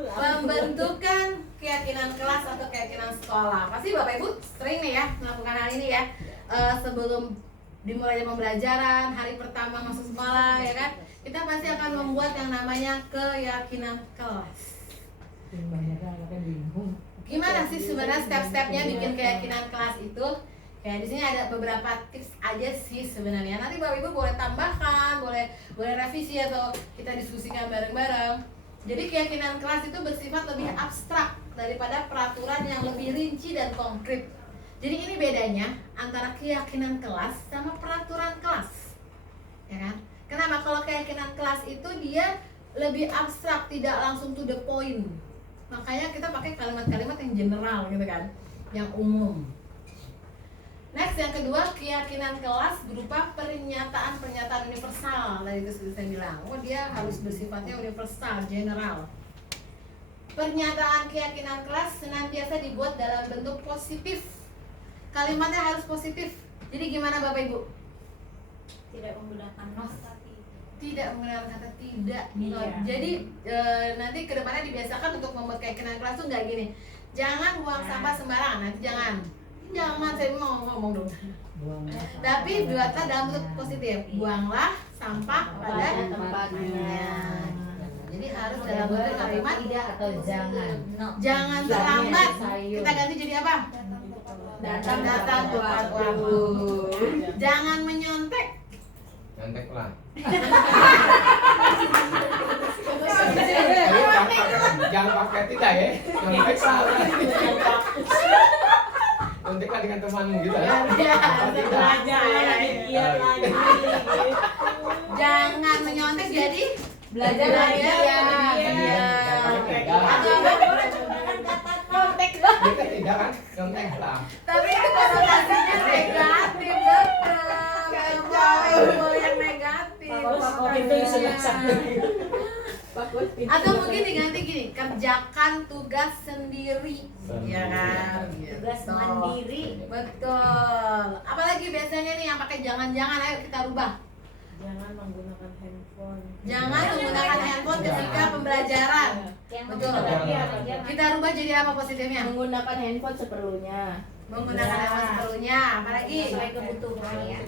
Pembentukan keyakinan kelas atau keyakinan sekolah. Pasti Bapak Ibu sering nih ya melakukan hal ini ya. Sebelum dimulainya pembelajaran, hari pertama masuk sekolah ya kan, kita pasti akan membuat yang namanya keyakinan kelas. Gimana sih sebenarnya step-stepnya bikin keyakinan kelas itu? Kayak di sini ada beberapa tips aja sih sebenarnya. Nanti Bapak Ibu boleh tambahkan, boleh revisi atau kita diskusikan bareng-bareng. Jadi keyakinan kelas itu bersifat lebih abstrak daripada peraturan yang lebih rinci dan konkret. Jadi ini bedanya antara keyakinan kelas sama peraturan kelas. Ya kan? Kenapa? Kalau keyakinan kelas itu dia lebih abstrak, tidak langsung to the point. Makanya kita pakai kalimat-kalimat yang general gitu kan, yang umum. Next, yang kedua, keyakinan kelas berupa pernyataan-pernyataan universal. Tadi itu sudah saya bilang, dia harus bersifatnya universal, general. Pernyataan keyakinan kelas senantiasa dibuat dalam bentuk positif. Kalimatnya harus positif. Jadi gimana Bapak Ibu? Tidak menggunakan kata Tidak menggunakan kata tidak. Iya. Jadi nanti kedepannya dibiasakan untuk membuat keyakinan kelas tuh nggak gini. Jangan buang sampah sembarangan. Nanti jangan saya mau ngomong dong. Tapi buatlah dalam bentuk positif. Buanglah sampah pada tempatnya. Jadi harus dalam bentuk kalimat tidak atau jangan. jangan terlambat. Kita ganti jadi apa? Datang tepat waktu. Jangan menyontek. Nyontek lah. Jangan pakai tidak ya. Nyontek salah. Nyontek lah dengan temanmu gitu ya. belajar lagi. Jangan menyontek jadi Belajar ya. Kita tidak kan nyontek lah. Tapi itu konotasinya negatif betul. Boleh yang negatif. Itu sudah Atau mungkin diganti gini, kerjakan tugas sendiri. Ya kan? Tugas Gitu. mandiri. Betul. Apalagi biasanya nih yang pakai jangan-jangan, ayo kita rubah. Jangan menggunakan handphone. Jangan menggunakan handphone ketika pembelajaran. Yang Betul. menggunakan Kita rubah jadi apa positifnya? Menggunakan handphone seperlunya. Menggunakan apa seperlunya. Apalagi? sesuai kebutuhan ya.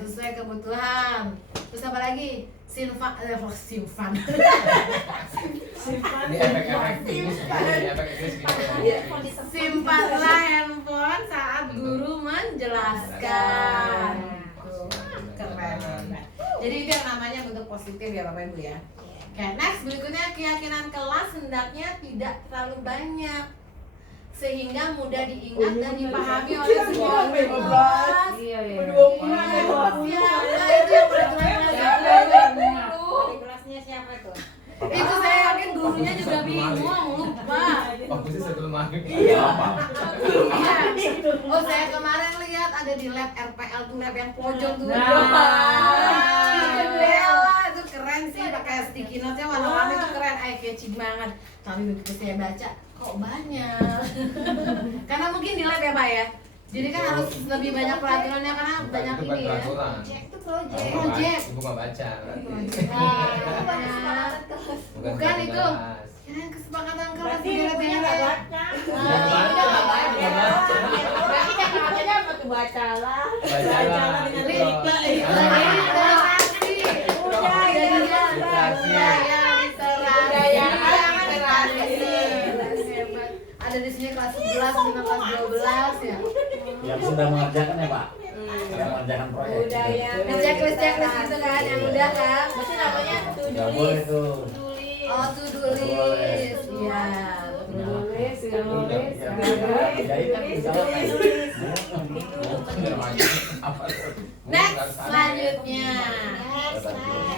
Sesuai kebutuhan. Terus apa lagi? Simpan. Ini efek-efek Inggris gitu, ini efek Inggris gitu. Simpanlah handphone saat guru menjelaskan. Tuh, keren. Jadi itu yang namanya bentuk positif ya Bapak Ibu ya. Oke, next berikutnya keyakinan kelas hendaknya tidak terlalu banyak sehingga mudah diingat dan dipahami oleh semua kelas. Iya. Siapa itu yang peraturan Kelasnya siapa tuh? itu saya yakin gurunya juga bingung, lupa. Fokusnya sebelum maghrib. Iya. Oh, saya kemarin lihat ada di lab RPL tuh, lab yang pojok tuh. Bella itu keren sih, pakai sticky note-nya warna-warni itu keren, catchy banget. Tapi begitu saya baca, kok banyak? Karena mungkin di lab ya Pak ya. Jadi kan harus lebih banyak peraturannya karena banyak Itu bukan ini ya. peraturan. Itu project. Project. Ibu nggak baca. Bukan itu. kelas. Kirain kesepakatan kelas Berarti ibunya nggak baca. Berarti jangan Katanya apa tuh bacalah. Bacalah dengan itu. literasi. Ada di sini kelas 11 sama kelas 12 ya. Yang sudah mengerjakan ya Pak? Yang mengerjakan proyek. Budaya. Di checklist itu kan yang udah kan. Berarti namanya to do Nggak boleh list. tuh. Oh, to do list. Iya. Next, selanjutnya.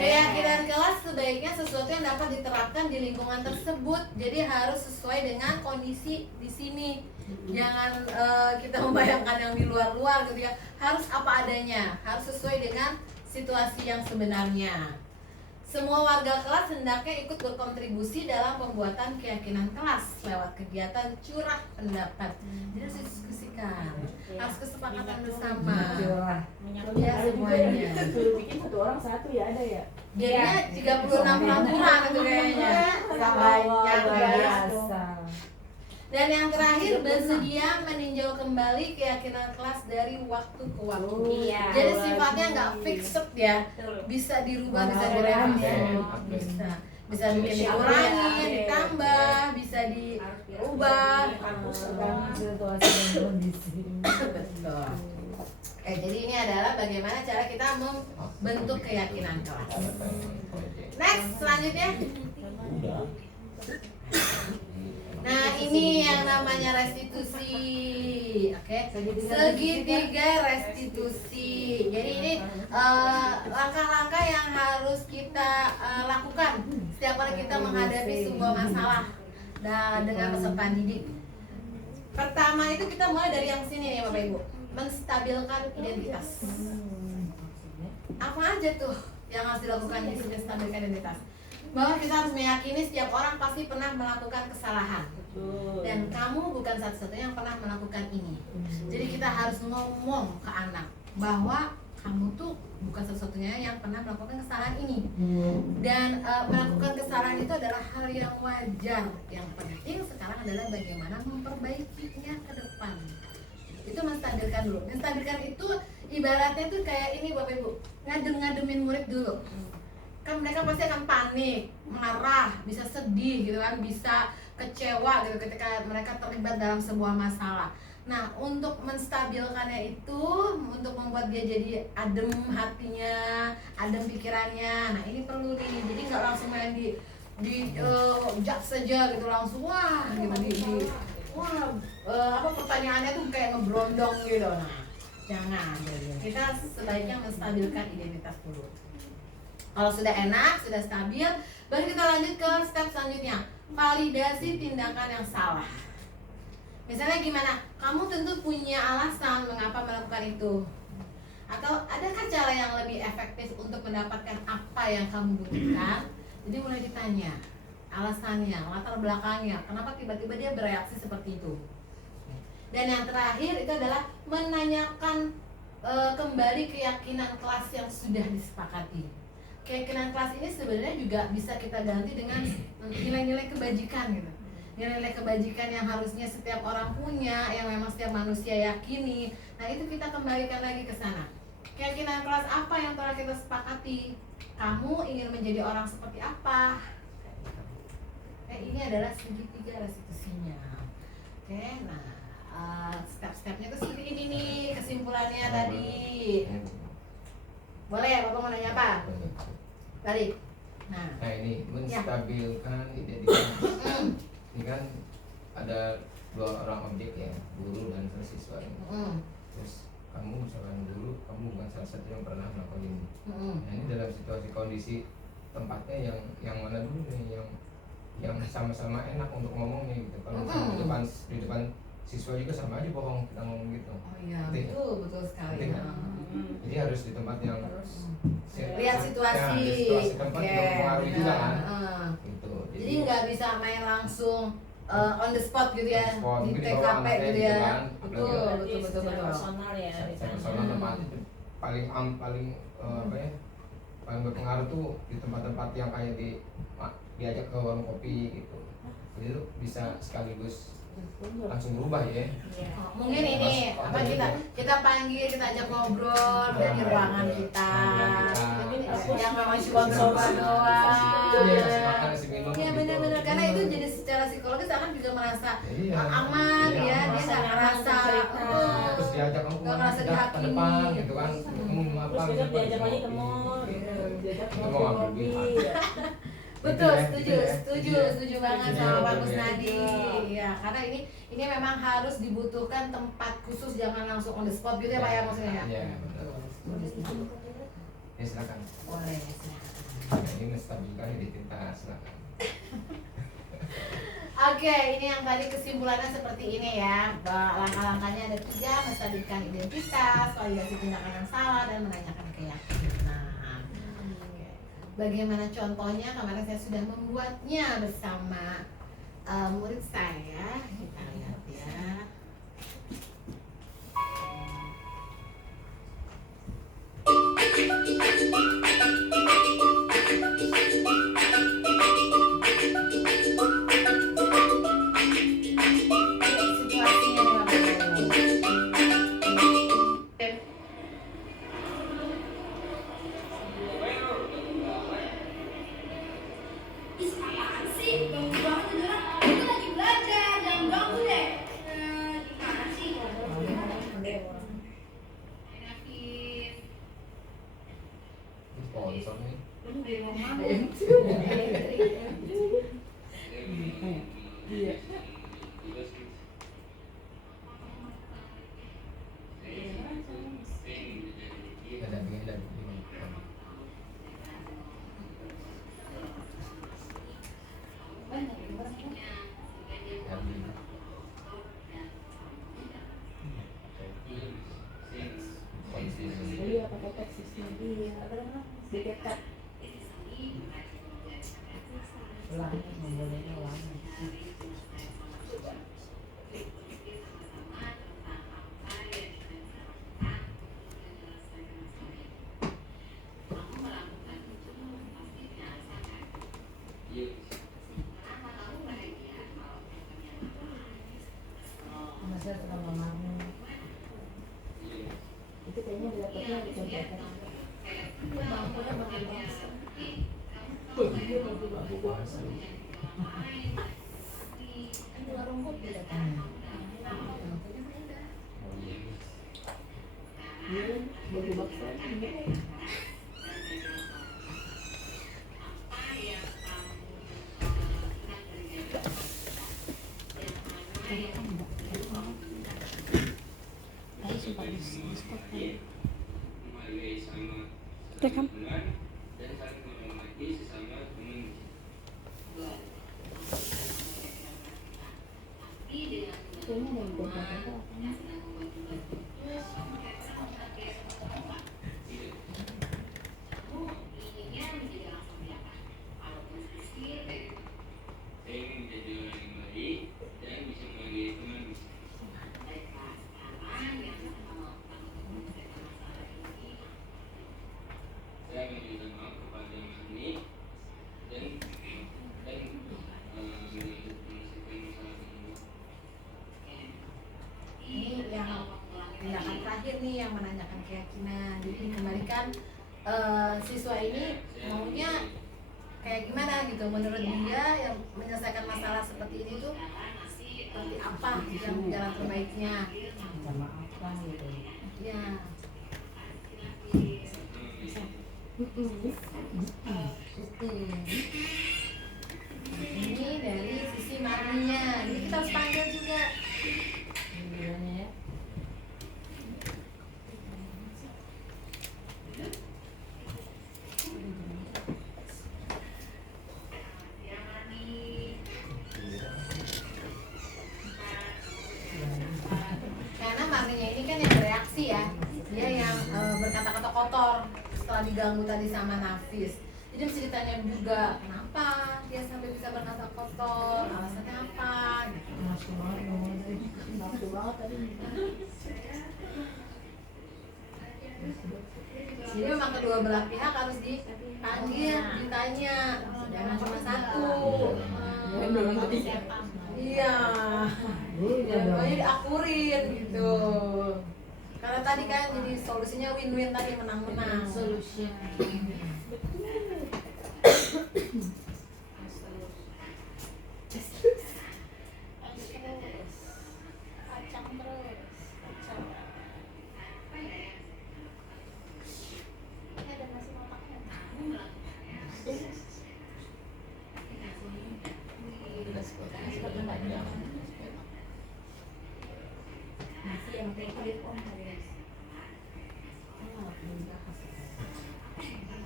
Keyakinan kelas sebaiknya sesuatu yang dapat diterapkan di lingkungan tersebut. Jadi harus sesuai dengan kondisi di sini. Jangan kita membayangkan yang di luar-luar gitu ya. Harus apa adanya, harus sesuai dengan situasi yang sebenarnya. Semua warga kelas hendaknya ikut berkontribusi dalam pembuatan keyakinan kelas lewat kegiatan curah pendapat. Jadi harus didiskusikan, harus kesepakatan bersama. Ya semuanya. Suruh bikin satu orang satu ya ada ya. Jadinya 36 peraturan itu kayaknya. Banyak biasa. Dan yang terakhir, bersedia meninjau kembali keyakinan kelas dari waktu ke waktu. Iya. Jadi sifatnya nggak fixed ya, bisa dirubah, bisa direvisi, bisa bikin dikurangi, ditambah, bisa diubah. Situasi dan kondisi. Betul. Jadi ini adalah bagaimana cara kita membentuk keyakinan kelas. Next, selanjutnya. Nah, ini yang namanya restitusi. Oke, segitiga restitusi. Jadi ini langkah-langkah yang harus kita lakukan setiap kali kita menghadapi sebuah masalah dengan peserta didik. Pertama itu kita mulai dari yang sini nih Bapak Ibu, menstabilkan identitas. Apa aja tuh yang harus dilakukan di sini menstabilkan identitas? Bahwa kita harus meyakini setiap orang pasti pernah melakukan kesalahan. Dan kamu bukan satu-satunya yang pernah melakukan ini. Jadi kita harus ngomong ke anak bahwa kamu tuh bukan satu-satunya yang pernah melakukan kesalahan ini. Dan melakukan kesalahan itu adalah hal yang wajar. Yang penting sekarang adalah bagaimana memperbaikinya ke depan. Itu menstabilkan dulu. Menstabilkan itu ibaratnya tuh kayak ini Bapak Ibu, ngadem-ngademin murid dulu. Kan mereka pasti akan panik, marah, bisa sedih gitu kan, bisa kecewa gitu ketika mereka terlibat dalam sebuah masalah. Nah, untuk menstabilkannya itu, untuk membuat dia jadi adem hatinya, adem pikirannya. Nah, ini perlu nih. Jadi nggak langsung main di judge saja gitu, langsung wah gitu apa pertanyaannya tuh kayak ngebrondong gitu. Nah, jangan. Kita sebaiknya menstabilkan identitas dulu. Kalau sudah enak, sudah stabil, baru kita lanjut ke step selanjutnya, validasi tindakan yang salah. Misalnya gimana? Kamu tentu punya alasan mengapa melakukan itu. Atau adakah cara yang lebih efektif untuk mendapatkan apa yang kamu butuhkan? Jadi mulai ditanya alasannya, latar belakangnya, kenapa tiba-tiba dia bereaksi seperti itu. Dan yang terakhir itu adalah menanyakan kembali keyakinan kelas yang sudah disepakati. Keyakinan kelas ini sebenarnya juga bisa kita ganti dengan nilai-nilai kebajikan gitu. Nilai-nilai kebajikan yang harusnya setiap orang punya, yang memang setiap manusia yakini. Nah, itu kita kembalikan lagi ke sana. Keyakinan kelas apa yang telah kita sepakati? Kamu ingin menjadi orang seperti apa? Ini adalah segitiga restitusinya. Oke, nah step-stepnya tuh seperti ini nih, kesimpulannya tadi. Boleh, Bapak mau nanya apa? Balik. Nah, ini menstabilkan identitas. Ini kan ada dua orang objek ya, guru dan siswa ini. Terus kamu misalkan guru, kamu bukan salah satu yang pernah melakukan ini. Nah, ini dalam situasi kondisi tempatnya yang mana dulu nih, yang sama-sama enak untuk ngomongnya gitu. Kalau di depan siswa juga sama aja bohong kita ngomong gitu. Oh iya, betul sekali. Jadi harus di tempat yang lihat situasi, tempat mempengaruhi juga kan. Gitu. Jadi nggak bisa main langsung on the spot gitu ya, di TKP gitu ya. Betul. Personal ya. Personal tempat paling paling berpengaruh tuh di tempat-tempat yang kayak diajak ke warung kopi gitu. Jadi lu bisa sekaligus langsung berubah ya. Mungkin ini apa kita panggil, kita ajak ngobrol dari ruangan kita. Yang memang cuma ngobrol doang. Iya benar-benar, karena itu jadi secara psikologis akan juga merasa aman ya, dia nggak merasa terus diajak kamu nggak merasa dihakimi gitu kan. Kamu apa? Terus besok diajak lagi ke mall, diajak ngopi. Betul, setuju banget sama Pak Kusnadi. Ya, karena ini memang harus dibutuhkan tempat khusus, jangan langsung on the spot gitu ya Pak ya maksudnya ya. Iya, betul. Ya silakan. Boleh, silakan. Ini menstabilkan identitas, silakan. Oke, ini yang tadi kesimpulannya seperti ini ya. Langkah-langkahnya ada 3, menstabilkan identitas, validasi tindakan yang salah, dan menanyakan keyakinan. bagaimana contohnya kemarin saya sudah membuatnya bersama murid saya. Kita lihat ya. Situasinya nih, Bapak Ibu. Apaan sih? Ganggu banget ini orang. Itu lagi belajar, jangan ganggu deh. Gimana sih? Ini sponsor nih. Iya. Ada bikin dan Iya, pakai teksisnya. Iya. Dikekat. Ulangi, membolehnya ulangi. Masa terlalu lama. Itu kayaknya dapatnya dicontohkan. Bangkunya bagus banget. Dia bagus banget. Kan dua rumput beda kan. Iya, bagus banget. Rekam. Kayaknya ada yang beda-beda. Ini yang tindakan terakhir nih yang menanyakan keyakinan. Jadi kembalikan siswa ini maunya kayak gimana gitu, menurut dia yang menyelesaikan masalah seperti ini tuh seperti apa yang jalan terbaiknya. Sama apa gitu. Ya. Ini dari sisi marninya, jadi kita harus panggil juga. Bilangnya ya. Karena marninya ini kan yang bereaksi ya, dia yang berkata-kata kotor setelah diganggu tadi sama Nafis. Jadi mesti ditanya juga kenapa dia sampai bisa berkata kotor, alasannya apa gitu. Masuk banget ngomongnya. Masuk banget tadi. Jadi memang kedua belah pihak harus dipanggil, ditanya, jangan cuma satu. Iya, pokoknya diakurin gitu. Karena tadi kan jadi solusinya win-win tadi, menang-menang. Solusi. Kacang terus. Kacang. Ini ada nasi kotaknya. Nasi yang kayak kulit om harus.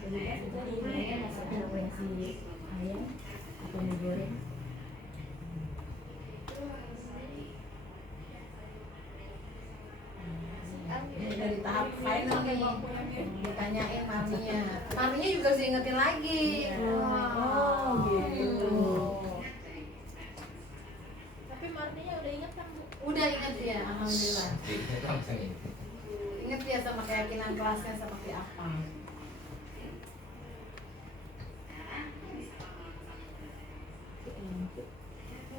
Jadi kan itu dimana masakan nasi ayam atau mie goreng. Ini dari tahap final nih, ditanyain maminya. Maminya juga harus diingetin lagi. Oh, gitu. Tapi Marninya udah inget kan Bu? Udah inget ya, alhamdulillah. Itu langsung ini. Inget ya sama keyakinan kelasnya seperti apa.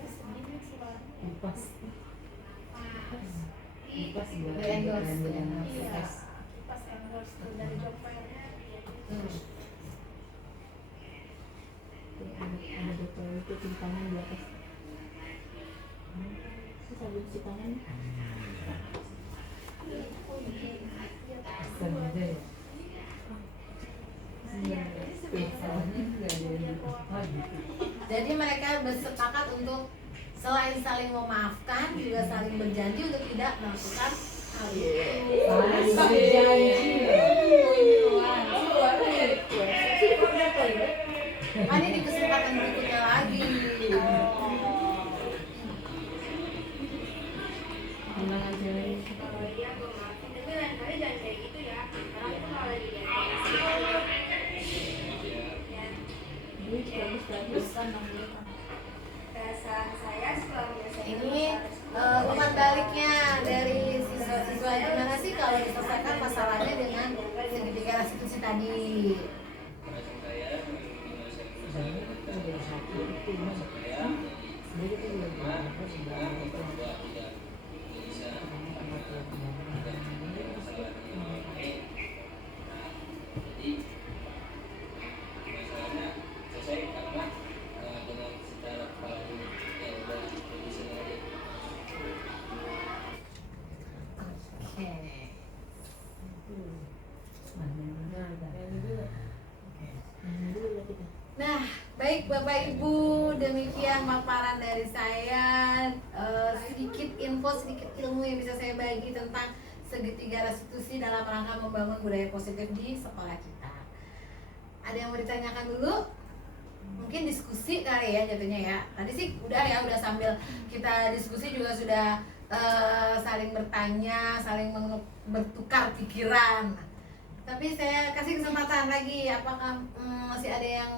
Segini suaranya. Kipas. Kipas Di endorse, di Iya, endorse. kipas endorse tuh dari Jopel. Ada botol itu cuci tangan di atas. Ini sambil cuci tangan. Sengaja ya. Jadi mereka bersepakat untuk selain saling memaafkan juga saling berjanji untuk tidak melakukan hal itu. Saling berjanji. Ini di kesempatan berikutnya lagi. Bilang aja. Kalau dia gue maafin, tapi lain kali jangan kayak gitu ya. Karena itu kalau lagi dia Ini bagus-bagus. perasaan saya setelah menyelesaikan Ini masalah tersebut. umpan baliknya dari siswa-siswa gimana sih kalau diselesaikan masalahnya dengan segitiga restitusi tadi. Oke. Nah, baik Bapak Ibu, demikian paparan dari saya. Sedikit info, sedikit ilmu yang bisa saya bagi tentang segitiga restitusi dalam rangka membangun budaya positif di sekolah kita. Ada yang mau ditanyakan dulu? Mungkin diskusi kali ya jatuhnya ya. Tadi sih udah ya, udah sambil kita diskusi juga sudah saling bertanya, saling bertukar pikiran. Tapi saya kasih kesempatan lagi, apakah masih ada yang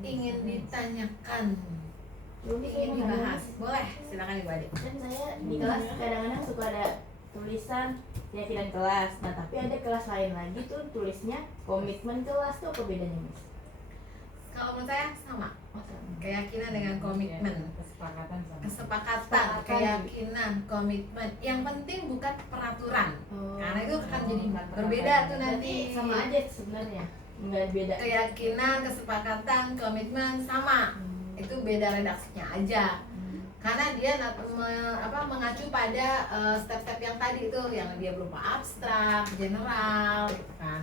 ingin ditanyakan, ingin dibahas? Boleh, silakan Ibu Ade. Kan saya di kelas kadang-kadang suka ada tulisan keyakinan kelas. Nah tapi ada kelas lain lagi tuh tulisnya komitmen kelas, tuh apa bedanya Mas? Kalau menurut saya sama, Oh, sama. keyakinan dengan komitmen. Kesepakatan sama. Kesepakatan, keyakinan, komitmen. Yang penting bukan peraturan, Oh. karena itu akan jadi berbeda tuh nanti. Berarti sama aja sebenarnya, nggak beda. Keyakinan, kesepakatan, komitmen sama. Itu beda redaksinya aja. Karena dia mengacu pada step-step yang tadi itu, yang dia berupa abstrak, general, gitu kan.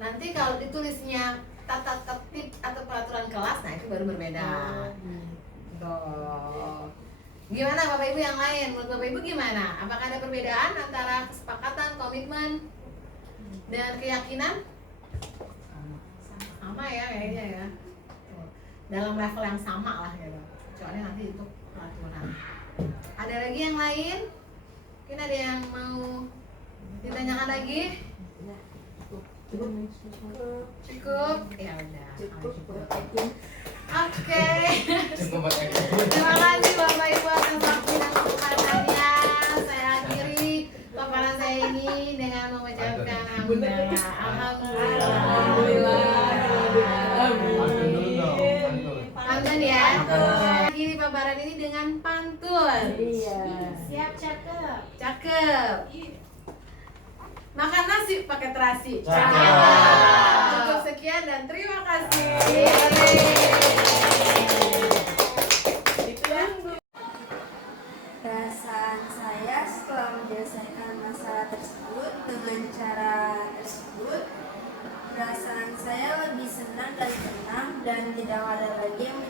Nanti kalau ditulisnya tata tertib atau peraturan kelas, nah itu baru berbeda. Tuh. Gimana Bapak Ibu yang lain? Menurut Bapak Ibu gimana? Apakah ada perbedaan antara kesepakatan, komitmen, dan keyakinan? Sama ya kayaknya ya. Tuh. Dalam level yang sama lah gitu. Kecuali nanti itu peraturan. Ada lagi yang lain? Mungkin ada yang mau ditanyakan lagi? Cukup? Ya udah. Oke. Cukup pakai. Terima kasih Bapak Ibu atas waktu dan kesempatannya. Saya akhiri paparan saya ini dengan mengucapkan alhamdulillah. Alhamdulillah. Pantun dulu dong, pantun. Pantun ya. Saya akhiri paparan ini dengan pantun. Iya. Siap, cakep. Cakep. Makan nasi pakai terasi. Cakep. Cukup sekian dan terima kasih. Perasaan saya setelah menyelesaikan masalah tersebut dengan cara tersebut, perasaan saya lebih senang dan tenang dan tidak ada lagi yang